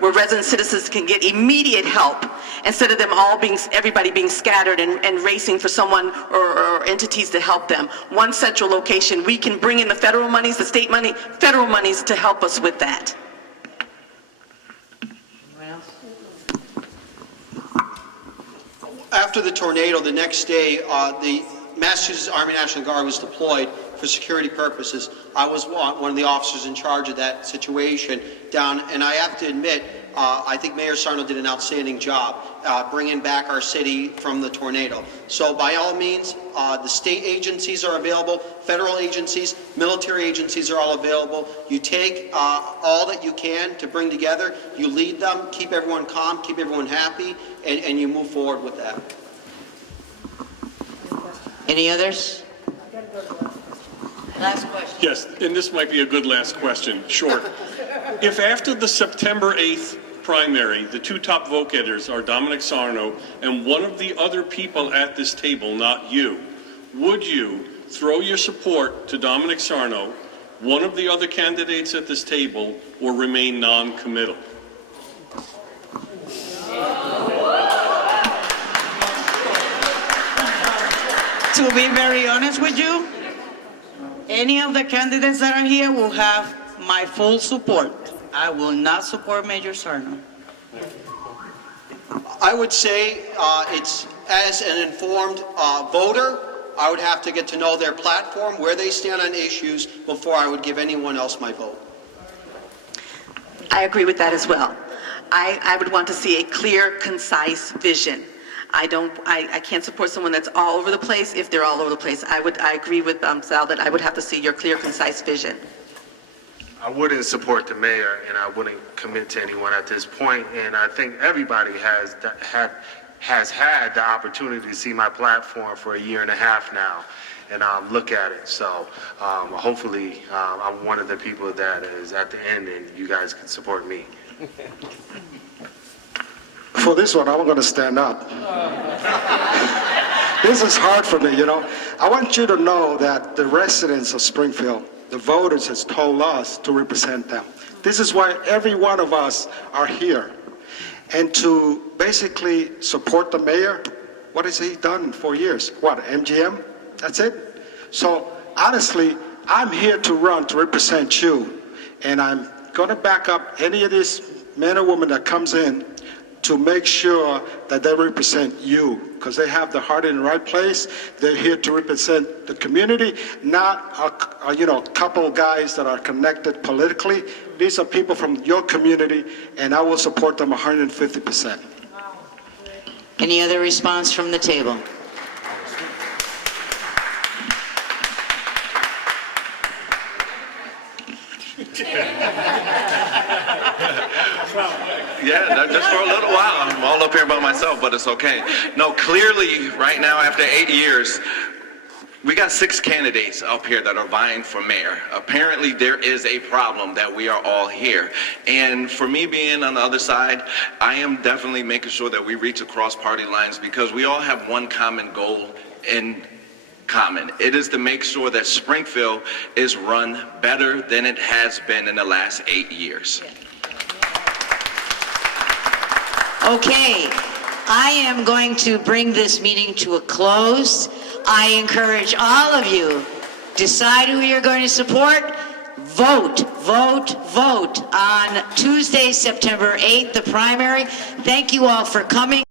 resident citizens can get immediate help instead of them all everybody being scattered and racing for someone or entities to help them. One central location, we can bring in the federal monies, the state money, federal monies to help us with that. Anyone else? After the tornado, the next day, the Massachusetts Army National Guard was deployed for security purposes. I was one of the officers in charge of that situation down, and I have to admit, I think Mayor Sarno did an outstanding job bringing back our city from the tornado. So by all means, the state agencies are available, federal agencies, military agencies are all available. You take all that you can to bring together, you lead them, keep everyone calm, keep everyone happy, and you move forward with that. Any others? Last question. Yes, and this might be a good last question, short. If after the September 8th primary, the two top vote getters are Dominic Sarno and one of the other people at this table, not you, would you throw your support to Dominic Sarno, one of the other candidates at this table, or remain non-committal? To be very honest with you, any of the candidates that are here will have my full support. I will not support Mayor Sarno. I would say it's, as an informed voter, I would have to get to know their platform, where they stand on issues, before I would give anyone else my vote. I agree with that as well. I would want to see a clear, concise vision. I can't support someone that's all over the place if they're all over the place. I agree with Sal that I would have to see your clear, concise vision. I wouldn't support the mayor, and I wouldn't commit to anyone at this point. And I think everybody has had the opportunity to see my platform for a year and a half now, and look at it. So hopefully, I'm one of the people that is at the end, and you guys can support me. For this one, I'm going to stand up. This is hard for me, you know. I want you to know that the residents of Springfield, the voters, has told us to represent them. This is why every one of us are here. And to basically support the mayor, what has he done in 4 years? What, MGM? That's it? So honestly, I'm here to run to represent you. And I'm going to back up any of these men or women that comes in to make sure that they represent you, because they have the heart in the right place. They're here to represent the community, not a couple guys that are connected politically. These are people from your community, and I will support them 150%. Any other response from the table? Yeah, just for a little while. I'm all up here by myself, but it's okay. No, clearly, right now, after 8 years, we got 6 candidates up here that are vying for mayor. Apparently, there is a problem that we are all here. And for me being on the other side, I am definitely making sure that we reach across party lines, because we all have one common goal in common. It is to make sure that Springfield is run better than it has been in the last 8 years. Okay, I am going to bring this meeting to a close. I encourage all of you, decide who you're going to support. Vote, vote, vote on Tuesday, September 8th, the primary. Thank you all for coming.